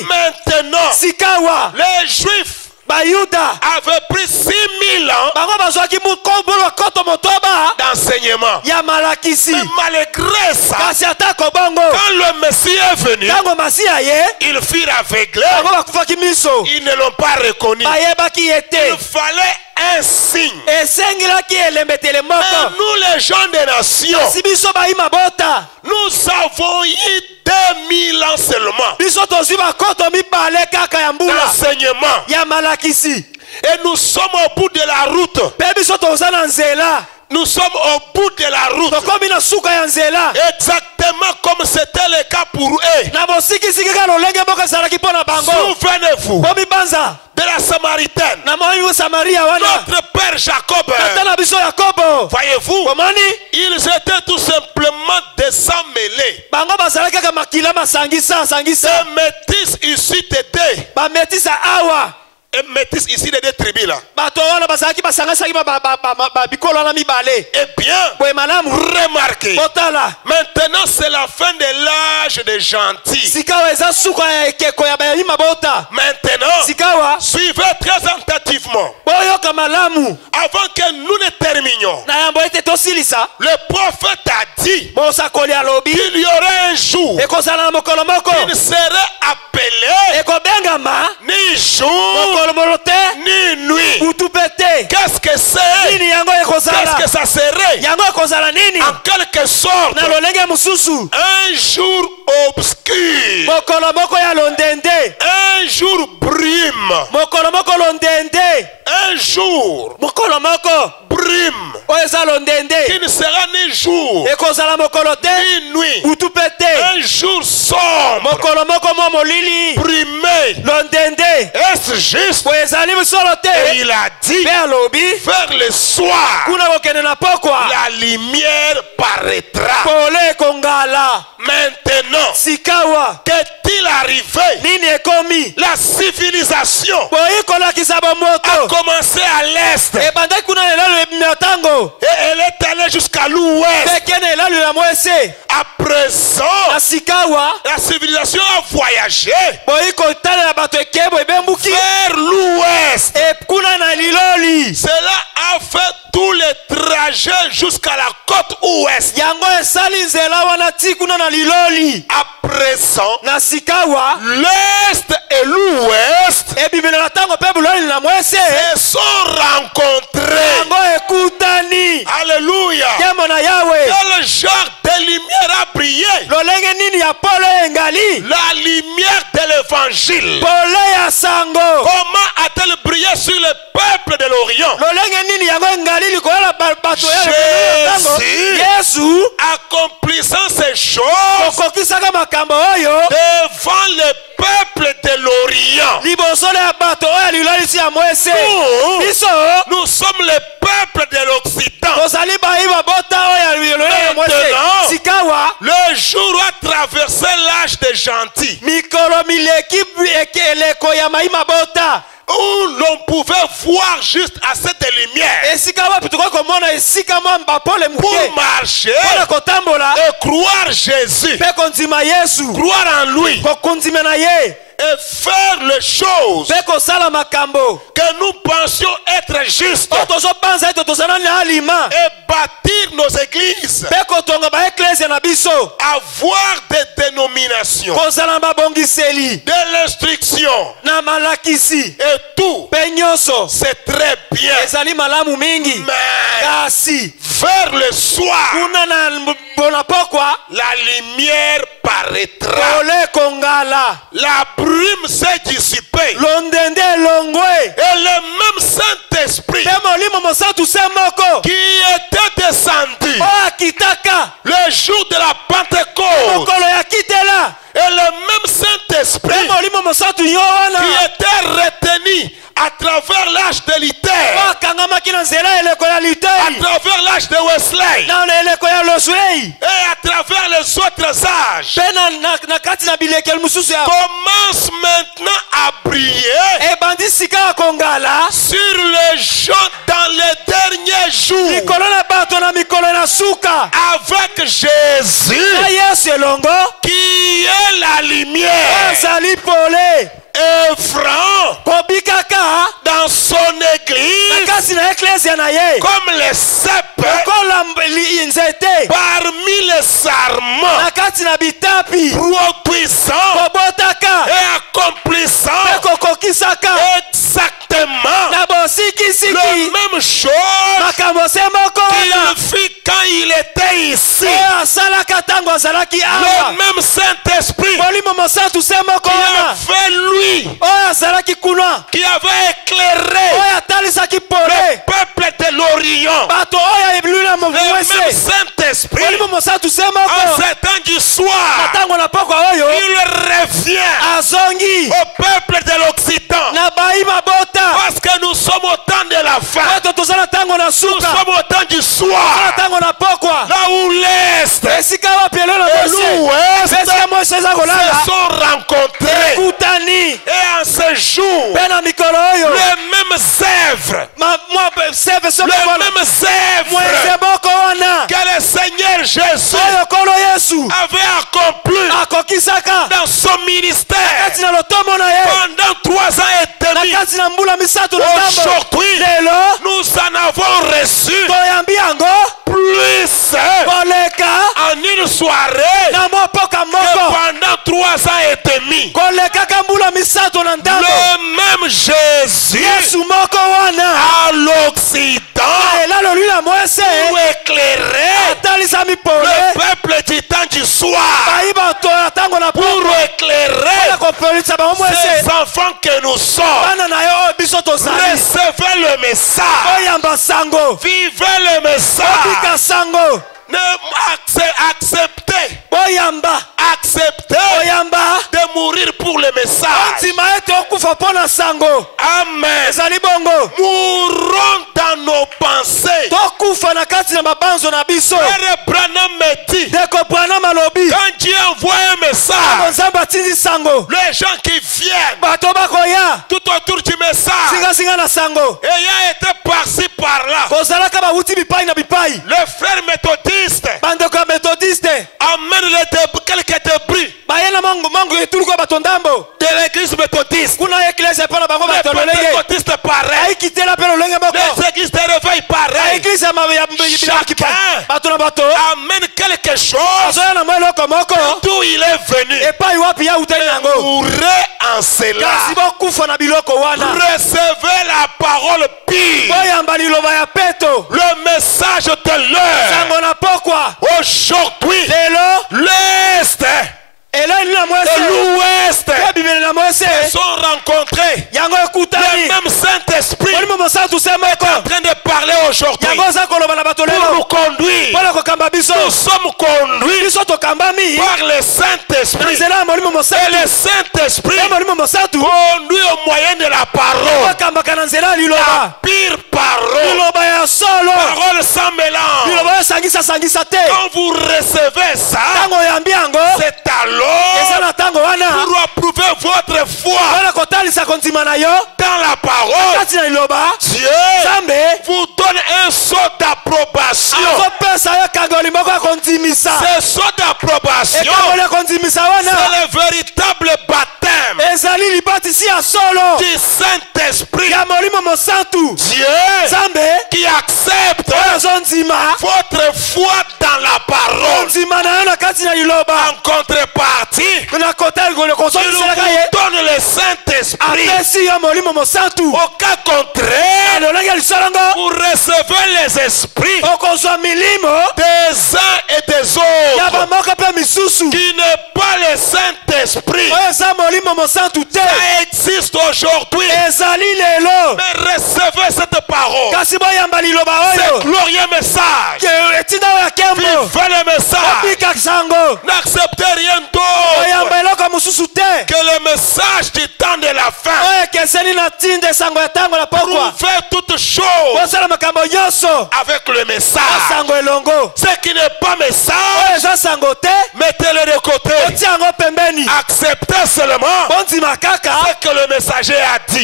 Maintenant, les Juifs avait pris 6000 ans d'enseignement. Mais malgré ça, quand le Messie est venu, ils furent aveuglés. Ils ne l'ont pas reconnu. Il fallait un signe. Mais nous les gens des nations, nous avons eu 2000 ans seulement d'enseignement. Et nous sommes au bout de la route. Nous sommes au bout de la route. Exactement comme c'était le cas pour eux. Souvenez-vous de la Samaritaine. Notre père Jacob. Voyez-vous, ils étaient tout simplement des sans-mêlés. Des métis issus de deux. Et métis ici des deux tribus là. Eh bien, remarquez, maintenant c'est la fin de l'âge des gentils. Maintenant, suivez très attentivement. Avant que nous ne terminions, le prophète a dit qu'il y aurait un jour qui ne serait appelé ni jour ni nuit. Qu'est-ce que c'est? Qu'est-ce que ça serait? En quelque sorte, un jour obscur, un jour brume, un jour brume qui ne sera ni jour ni nuit, un jour sombre, brumé. Est-ce juste? Et il a dit, vers le soir, la lumière paraîtra. Maintenant, qu'est-il arrivé? La civilisation a commencé à l'est et elle est allée jusqu'à l'ouest. À présent, la civilisation a voyagé vers l'ouest. Cela a fait tout le trajet jusqu'à la côte ouest. À présent, l'est et l'ouest se sont rencontrés. Alléluia. Quel genre de lumière a brillé? La lumière de l'évangile. Comment a-t-elle brillé sur le peuple de l'Orient? Jésus, accomplissant ces choses devant le peuple de l'Orient. Nous sommes le peuple de l'Occident. Maintenant, le jour où a traversé l'âge des gentils, où l'on pouvait voir juste assez de lumière pour marcher et croire Jésus, croire en lui et faire les choses que nous pensions être justes et bâtir nos églises, avoir des dénominations, de l'instruction et tout, c'est très bien. Mais vers le soir, la lumière paraîtra, la brume s'est dissipée, et le même Saint-Esprit qui était descendu le jour de la Pentecôte, et le même Saint-Esprit qui était retenu à travers l'âge de Luther, à travers l'âge de Wesley, et à travers les autres âges, commence maintenant à briller sur les gens dans les derniers jours, avec Jésus qui est la lumière, œuvrant dans son église comme les cèpes parmi les sarments, produisant et accomplissant exactement le même chose qu'il fit quand il était ici. Le même Saint-Esprit qui avait lui, qui avait éclairé le peuple de l'Orient. Le même Saint-Esprit, en ce temps du soir, il revient au peuple de l'Occident, parce que nous sommes au temps de la fin, nous sommes au temps du soir, là où l'Est et l'Ouest se sont rencontrés. Et en ce jour, les mêmes œuvres que le Seigneur Jésus avait accompli dans son ministère pendant 3 ans et demi. Aujourd'hui, nous en avons reçu plus en une soirée que pendant 3 ans et demi. Le même Jésus à l'Occident pour éclairer le peuple du temps du soir, pour éclairer ces enfants que nous sommes. Recevez le message, vivez le message, acceptez de mourir pour le message. Amen. Mourons dans nos pensées. Frère Branham me dit, quand Dieu envoie un message, les gens qui viennent tout autour du message, ayant été par-ci par-là, le frère méthodiste amène quelques débris de l'église méthodiste. Les méthodistes pareil, les églises de réveil pareil. Chacun amène quelque chose d'où il est venu. Mourrez en cela. Recevez la parole pure, le message de l'heure. Aujourd'hui, l'Est en train de parler aujourd'hui pour nous conduire. Nous sommes conduits par le Saint-Esprit. Et le Saint-Esprit conduit au moyen de la parole. La pire parole. Parole sans mélange. Quand vous recevez ça, c'est alors pour approuver votre foi dans la parole. Dieu vous donne un saut d'approbation. Ce saut d'approbation, c'est le véritable baptême du Saint-Esprit. Dieu qui accepte votre foi dans la parole. En contrepartie, il vous donne le Saint-Esprit. Au cas contraire, vous recevez les esprits des uns et des autres qui n'est pas le Saint-Esprit. Ça existe aujourd'hui. Mais recevez cette parole. Ce glorieux message. Vivez le message. N'acceptez rien d'autre que le message du temps de la fin. Prouvez toutes choses avec le message. Ce qui n'est pas message, mettez-le de côté. Acceptez seulement ce que le messager a dit.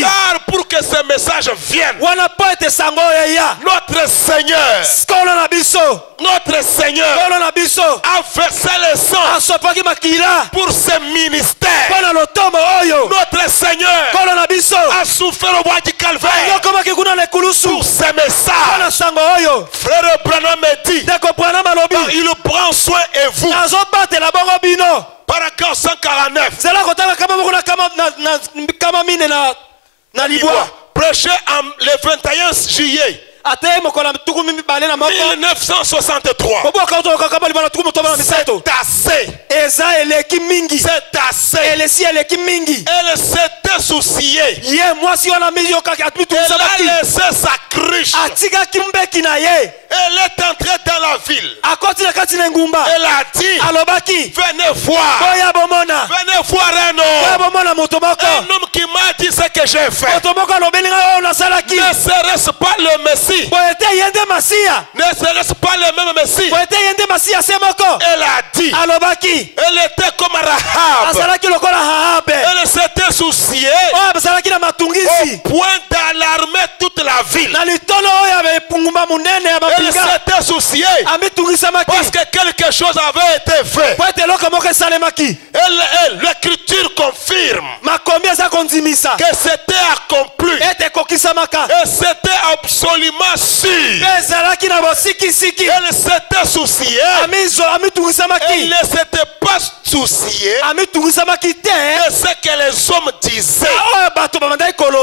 Car pour que ce message vienne, notre Seigneur a versé le sang pour ce ministère. Notre Seigneur a souffert au bois du calvaire pour ce message. Frère Branham me dit, il prend soin et vous. Paragraphe 149. Prêché le 21 juillet 1963. C'est assez. Elle s'était souciée. Elle a laissé sa cruche. Elle est entrée dans la ville. Elle a dit, venez voir. Venez voir un homme qui m'a dit ce que j'ai fait. Ne serait-ce pas le Messie? Ne serait-ce pas le même Messie? Elle a dit, elle était comme Rahab. Elle s'était souciée au point d'alarmer toute la ville. Elle s'était souciée parce que quelque chose avait été fait. L'écriture confirme que c'était accompli. Et c'était absolument sûr. Elle s'était souciée. Elle ne s'était pas souciée de ce que les hommes disaient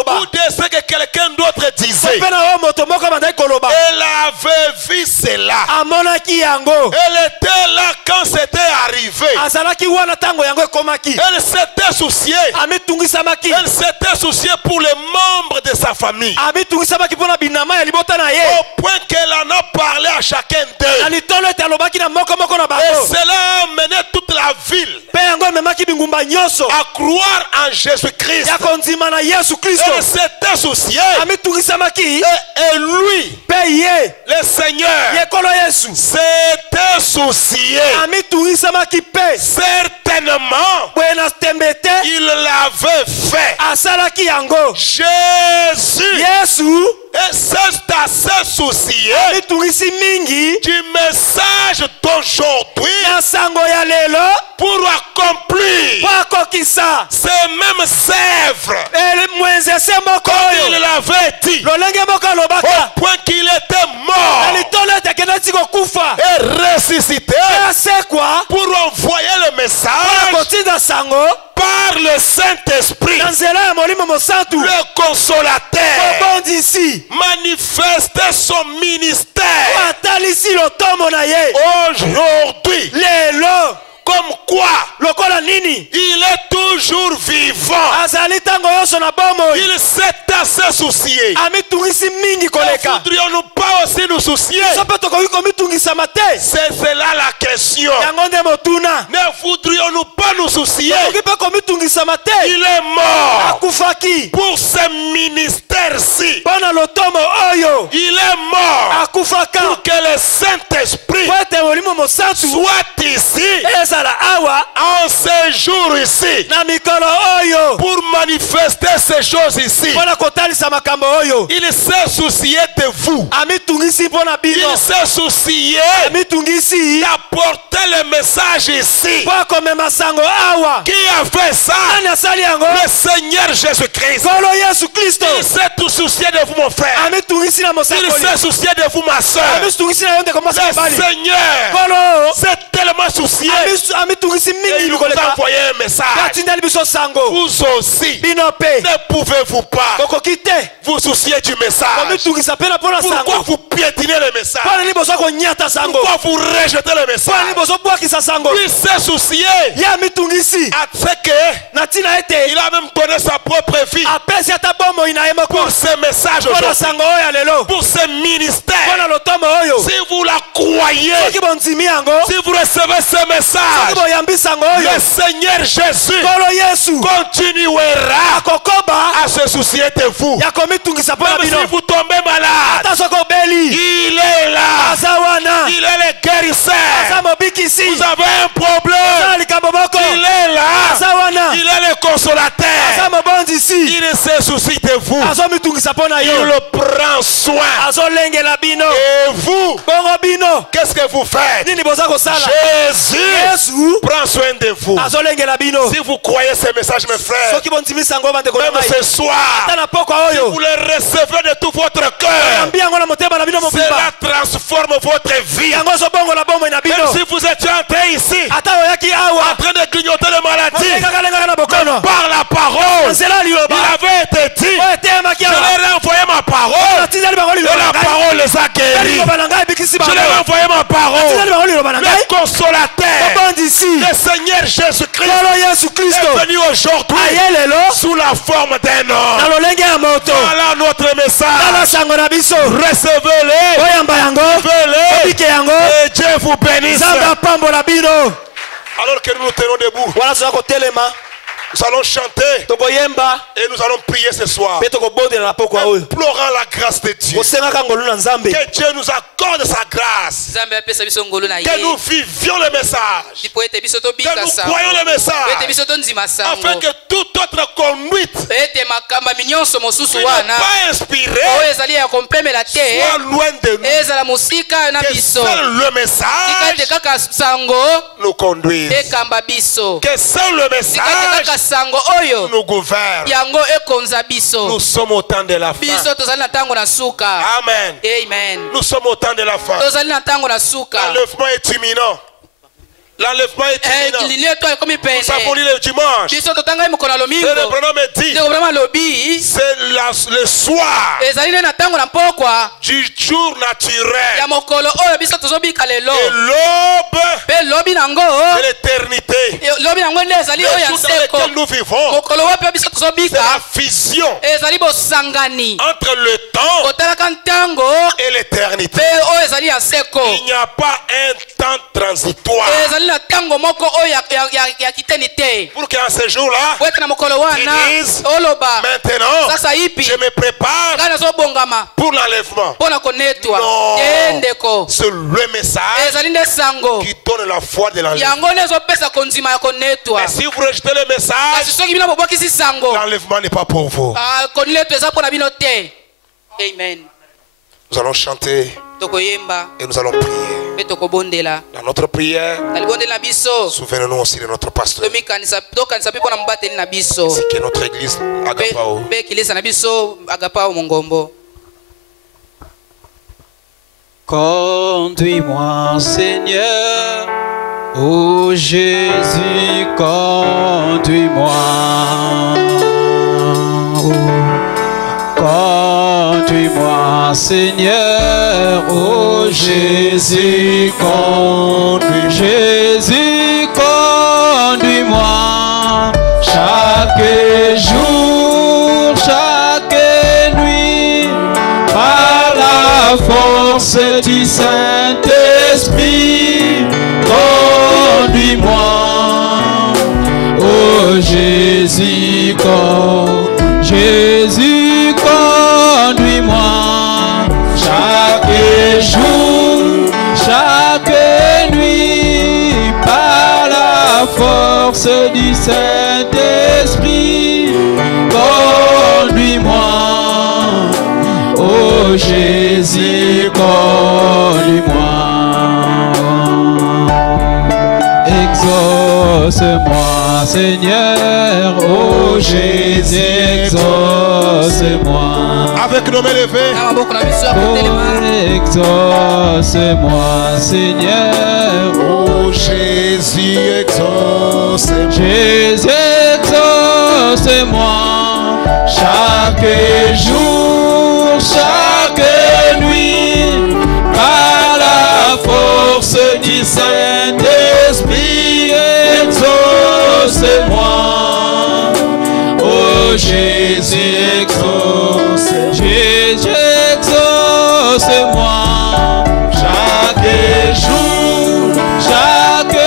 ou de ce que quelqu'un d'autre disait. Elle avait vu cela. Elle était là quand c'était arrivé. Elle s'était souciée. Elle s'était souciée pour les membres de sa famille. Au point qu'elle en a parlé à chacun d'eux. Et cela a amené toute la ville à croire en Jésus-Christ. Elle s'était souciée. Et lui, le Seigneur, s'était soucié. Certainement, il l'avait fait. Jésus est assez soucié du message d'aujourd'hui pour accomplir ces mêmes sèvres comme il l'avait dit, au point qu'il était mort et ressuscité pour envoyer le message par le Saint-Esprit. Le consolateur manifeste son ministère aujourd'hui Comme quoi? Lokola nini? Il est toujours vivant. Azali tango yoso na bomo. Il s'est assez soucié. Ami tungisi mingi koleka. Ne voudrions-nous pas aussi nous soucier? C'est cela la question. Ne voudrions-nous pas nous soucier? Il est mort pour ce ministère-ci. Il est mort pour que le Saint-Esprit soit ici en ce jour ici pour manifester ces choses ici. Il s'est soucié de vous. Il s'est soucié d'apporter le message ici. Qui a fait ça? Le Seigneur Jésus-Christ. Il s'est tout soucié de vous, mon frère. Il s'est soucié de vous, ma soeur. Le Seigneur s'est tellement soucié. Et il vous a envoyé un message. Vous aussi, ne pouvez-vous pas vous soucier du message? Pourquoi vous piétinez le message? Pourquoi vous rejetez le message? Il s'est soucié à ce qu'il a même donné sa propre vie pour ce message aujourd'hui, pour ce ministère. Si vous la croyez, si vous recevez ce message, le Seigneur Jésus continuera à se soucier de vous. Même si vous tombez malade, il est là. Il est le guérisseur. Vous avez un problème, il est là. Il est le consolateur. Il se soucie de vous. Il le prend soin. Et vous, qu'est-ce que vous faites? Jésus prend soin de vous. Si vous croyez ce message, mes frères, même ce soir, si vous le recevez de tout votre cœur, cela transforme votre vie. Même si vous étiez entré ici en train de clignoter les maladies, par la parole, il avait été dit, je leur ai envoyé ma parole et la parole les a guéris. Je leur ai envoyé ma parole. Le consolateur, le Seigneur Jésus-Christ est venu aujourd'hui sous la forme d'un homme. Voilà notre message. Recevez-le, vivez-le, et Dieu vous bénisse. Alors que nous nous tenons debout, nous allons chanter et nous allons prier ce soir, implorant la grâce de Dieu. Que Dieu nous accorde sa grâce, que nous vivions le message, que nous croyons le message, afin que toute autre conduite qui n'est pas inspirée soit loin de nous, que seul le message nous conduise, que seul le message nous gouverne. Nous sommes au temps de la fin. Amen. Nous sommes au temps de la fin. L'enlèvement est imminent. L'enlèvement est imminent. Nous avons lu le dimanche. Et le pronom dit, c'est le soir du jour naturel. Et l'aube de l'éternité. Le jour dans lequel nous vivons, c'est la fusion entre le temps et l'éternité. Il n'y a pas un temps transitoire. Pour qu'en ce jour-là, ils disent, maintenant, je me prépare pour l'enlèvement. Non, c'est le message qui donne la foi de l'enlèvement. Mais si vous rejetez le message, l'enlèvement n'est pas pour vous. Amen. Nous allons chanter et nous allons prier. Dans notre prière, souvenons-nous aussi de notre pasteur. C'est que notre église Agapao. Conduis-moi, Seigneur, ô Jésus, conduis-moi. Conduis-moi, Seigneur, ô Jésus, conduis-moi. Jésus, conduis-moi. force du Saint-Esprit, conduis-moi. Oh Jésus, Jésus, conduis-moi. Chaque jour, chaque nuit, par la force du Saint-Esprit, conduis-moi. Oh Jésus, conduis-moi. Exauce-moi, Seigneur. Oh Jésus, exauce-moi. Avec nos mains levées. Oh, exauce-moi, Seigneur. Oh Jésus, exauce-moi. Jésus, exauce-moi. Chaque jour, chaque nuit, par la force du Saint-Esprit, exauce-moi. Oh Jésus, exauce. Jésus, exauce-moi. Chaque jour, chaque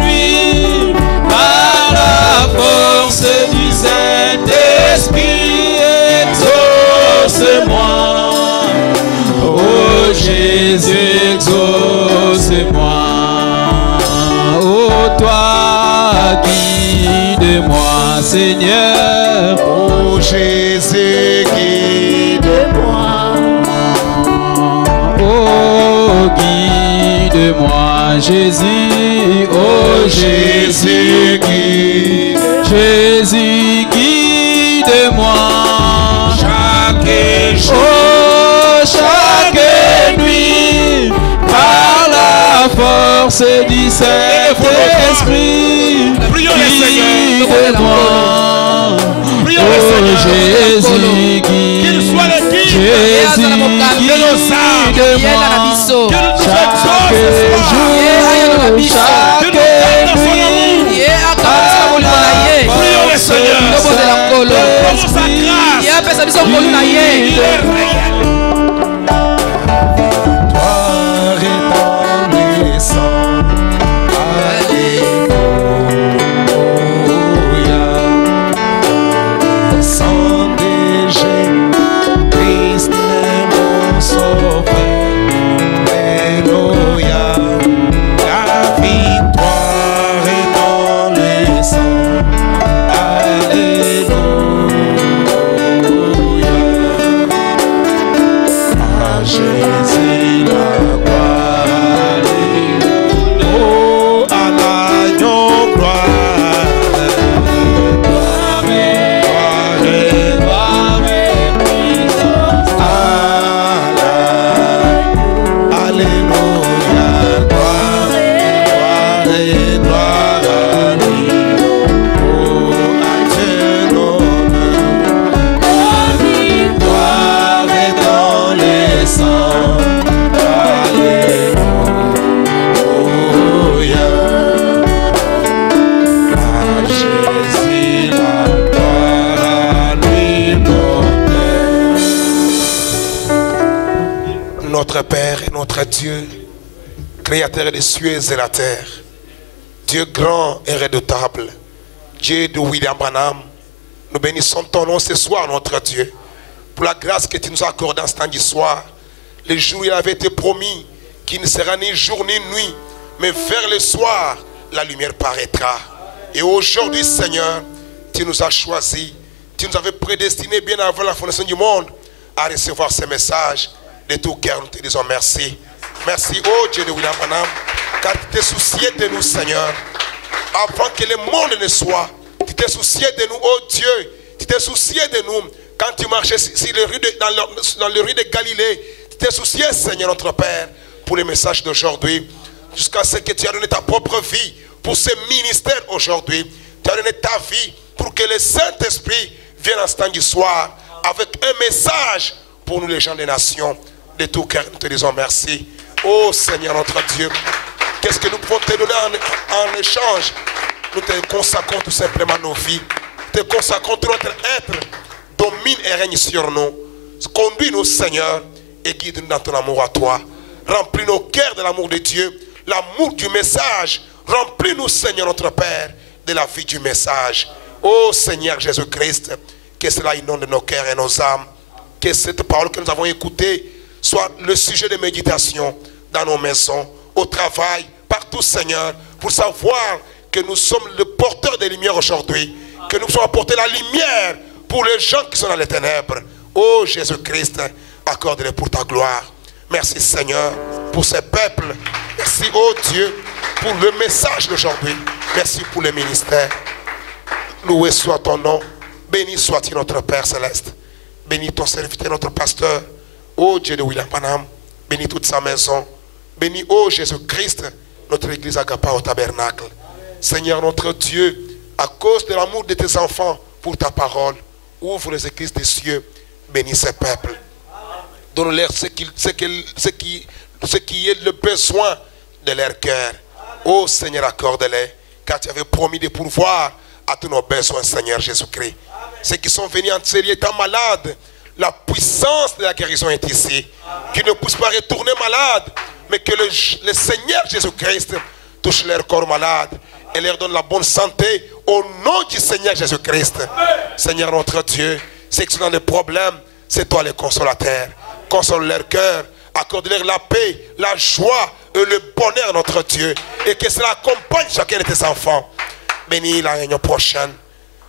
nuit, par la force du Saint-Esprit, exauce-moi. Oh Jésus, exauce-moi. Oh toi, guide-moi, Seigneur. Oh Jésus, guide-moi. Oh guide-moi, Jésus. Oh Jésus, guide. Jésus, guide-moi. Chaque jour, oh, chaque nuit, par la force du Saint-Esprit, guide-moi. Oh Jésus, guide. Jésus, guide-moi. Chaque jour, chaque nuit, Prions le Seigneur. Gloire est dans les sangs. Alléluia. Sang de Jésus-Christ est mon sauveur. Alléluia. La victoire est dans les sangs. Alléluia. À Jésus la gloire. Alléluia. Oh, à l'agneau gloire. Gloire et puissance. Alléluia. Gloire et gloire à lui. Oh, à Dieu l'honneur. La victoire est dans les sangs. Alléluia. À Jésus la gloire, à lui l'honneur. Notre Père et notre Dieu, Créateur des cieux et la terre, Dieu grand et redoutable, Dieu de William Branham, nous bénissons ton nom ce soir, notre Dieu, pour la grâce que tu nous accordes en ce temps du soir. Le jour où il avait été promis qu'il ne sera ni jour ni nuit, mais vers le soir, la lumière paraîtra. Et aujourd'hui, Seigneur, tu nous as choisis, tu nous avais prédestinés bien avant la fondation du monde à recevoir ce message. De tout cœur, nous te disons merci. Merci, oh Dieu de William Branham, car tu t'es soucié de nous, Seigneur. Avant que le monde ne soit, tu t'es soucié de nous, oh Dieu. Tu t'es soucié de nous quand tu marchais dans les rues de Galilée. Tu t'es soucié, Seigneur notre Père, pour le message d'aujourd'hui. Jusqu'à ce que tu as donné ta propre vie pour ce ministère aujourd'hui. Tu as donné ta vie pour que le Saint-Esprit vienne en ce temps du soir avec un message pour nous, les gens des nations. De tout cœur, nous te disons merci. Oh Seigneur notre Dieu, qu'est-ce que nous pouvons te donner en échange? Nous te consacrons tout simplement nos vies. Nous te consacrons tout notre être. Domine et règne sur nous. Conduis-nous, Seigneur, et guide-nous dans ton amour à toi. Remplis nos cœurs de l'amour de Dieu, l'amour du message. Remplis-nous, Seigneur notre Père, de la vie du message. Ô Seigneur Jésus-Christ, que cela inonde nos cœurs et nos âmes. Que cette parole que nous avons écoutée soit le sujet de méditation dans nos maisons, au travail, partout, Seigneur, pour savoir que nous sommes le porteur des lumières aujourd'hui, que nous sommes apporter la lumière pour les gens qui sont dans les ténèbres. Ô Jésus-Christ, accorde-le pour ta gloire. Merci, Seigneur, pour ce peuple. Merci, ô Dieu, pour le message d'aujourd'hui. Merci pour le ministère. Loué soit ton nom. Béni soit-il notre Père Céleste. Bénis ton serviteur, notre pasteur. Ô Dieu de William Panam. Bénis toute sa maison. Bénis, ô Jésus-Christ, notre église Agapa au tabernacle. Seigneur notre Dieu, à cause de l'amour de tes enfants pour ta parole, ouvre les églises des cieux. Bénis ces peuples. Donne-leur ce qui est le besoin de leur cœur. Ô Seigneur, accorde-les, car tu avais promis de pourvoir à tous nos besoins, Seigneur Jésus-Christ. Ceux qui sont venus en série étant malades, la puissance de la guérison est ici. Qu'ils ne puissent pas retourner malades, mais que le Seigneur Jésus-Christ touche leur corps malade et leur donne la bonne santé au nom du Seigneur Jésus-Christ. Seigneur notre Dieu, ceux qui sont dans des problèmes, c'est toi le consolateur. Console leur cœur, accorde-leur la paix, la joie et le bonheur, notre Dieu. Et que cela accompagne chacun de tes enfants. Bénis la réunion prochaine.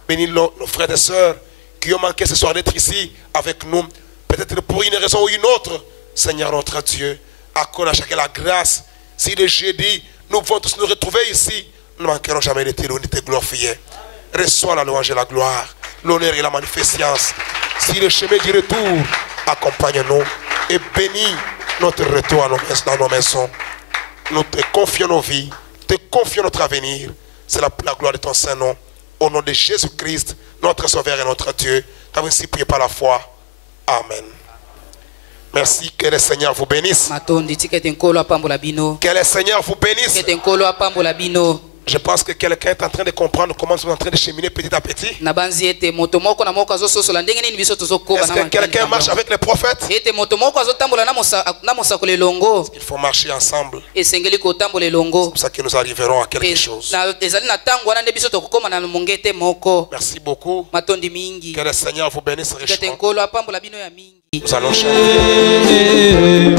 Bénis nos frères et sœurs qui ont manqué ce soir d'être ici avec nous. Peut-être pour une raison ou une autre. Seigneur notre Dieu, accorde à chacun la grâce. Si le jeudi, nous pouvons tous nous retrouver ici, nous ne manquerons jamais de te louer, de te glorifier. Reçois la louange et la gloire, l'honneur et la magnificence. Si le chemin du retour, accompagne-nous et bénis notre retour dans nos maisons. Nous te confions nos vies, te confions notre avenir. C'est la gloire de ton Saint-Nom. Au nom de Jésus-Christ, notre Sauveur et notre Dieu, nous avons ainsi prié par la foi. Amen. Merci, que le Seigneur vous bénisse. Que le Seigneur vous bénisse. Je pense que quelqu'un est en train de comprendre comment nous sommes en train de cheminer petit à petit. Est-ce que quelqu'un marche avec les prophètes? Il faut marcher ensemble. C'est pour ça que nous arriverons à quelque chose. Merci beaucoup. Que le Seigneur vous bénisse richement. Nous allons chanter.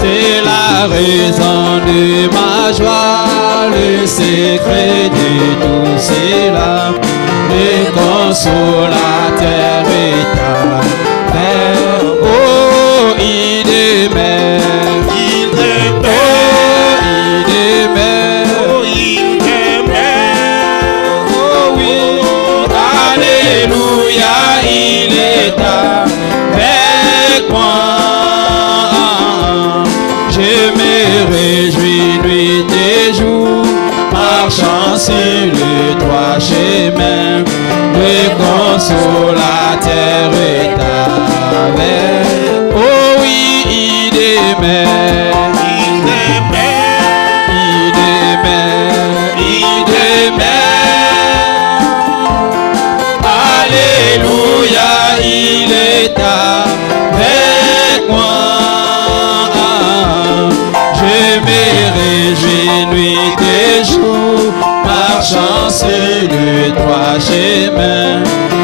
C'est la raison de ma joie, le secret de tout cela, le consolateur est ta Père. Oh, il demeure, il demeure, il demeure, oh, il demeure. Oh oui, alléluia, il est avec moi. Je me réjouis nuit et jour, marchant sur le droit chemin. Le consolateur est avec. Oh oui, il demeure, il demeure, il demeure, il demeure. Alléluia, il est avec moi. Je me réjouis nuit et jour, marchant sur le droit chemin.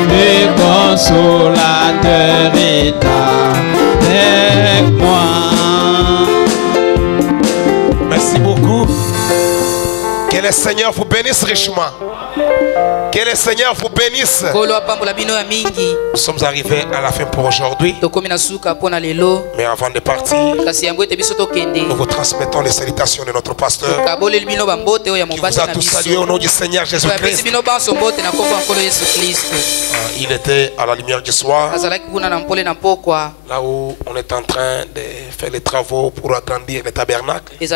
Le consolateur est avec moi. Merci beaucoup. Que le Seigneur vous bénisse richement. Que le Seigneur vous bénisse. Nous sommes arrivés à la fin pour aujourd'hui. Mais avant de partir, nous vous transmettons les salutations de notre pasteur qui vous a tous salués au nom du Seigneur Jésus-Christ. Il était à la lumière du soir, là où on est en train de faire les travaux pour agrandir le tabernacle. Il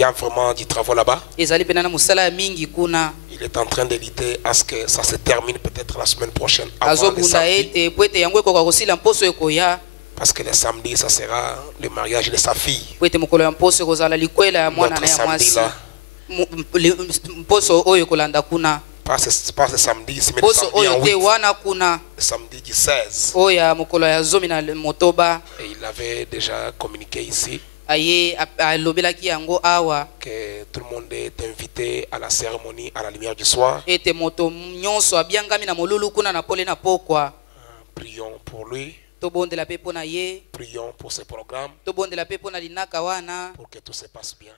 y a vraiment du travail là-bas. Il est en train de l'idée à ce que ça se termine peut-être la semaine prochaine. Avant le samedi. Parce que le samedi, ça sera le mariage de sa fille. Notre samedi là. Pas ce samedi, mais le samedi en 8. Le samedi du 16. Et il avait déjà communiqué ici que tout le monde est invité à la cérémonie à la lumière du soir. Prions pour lui. Prions pour ce programme. Pour que tout se passe bien.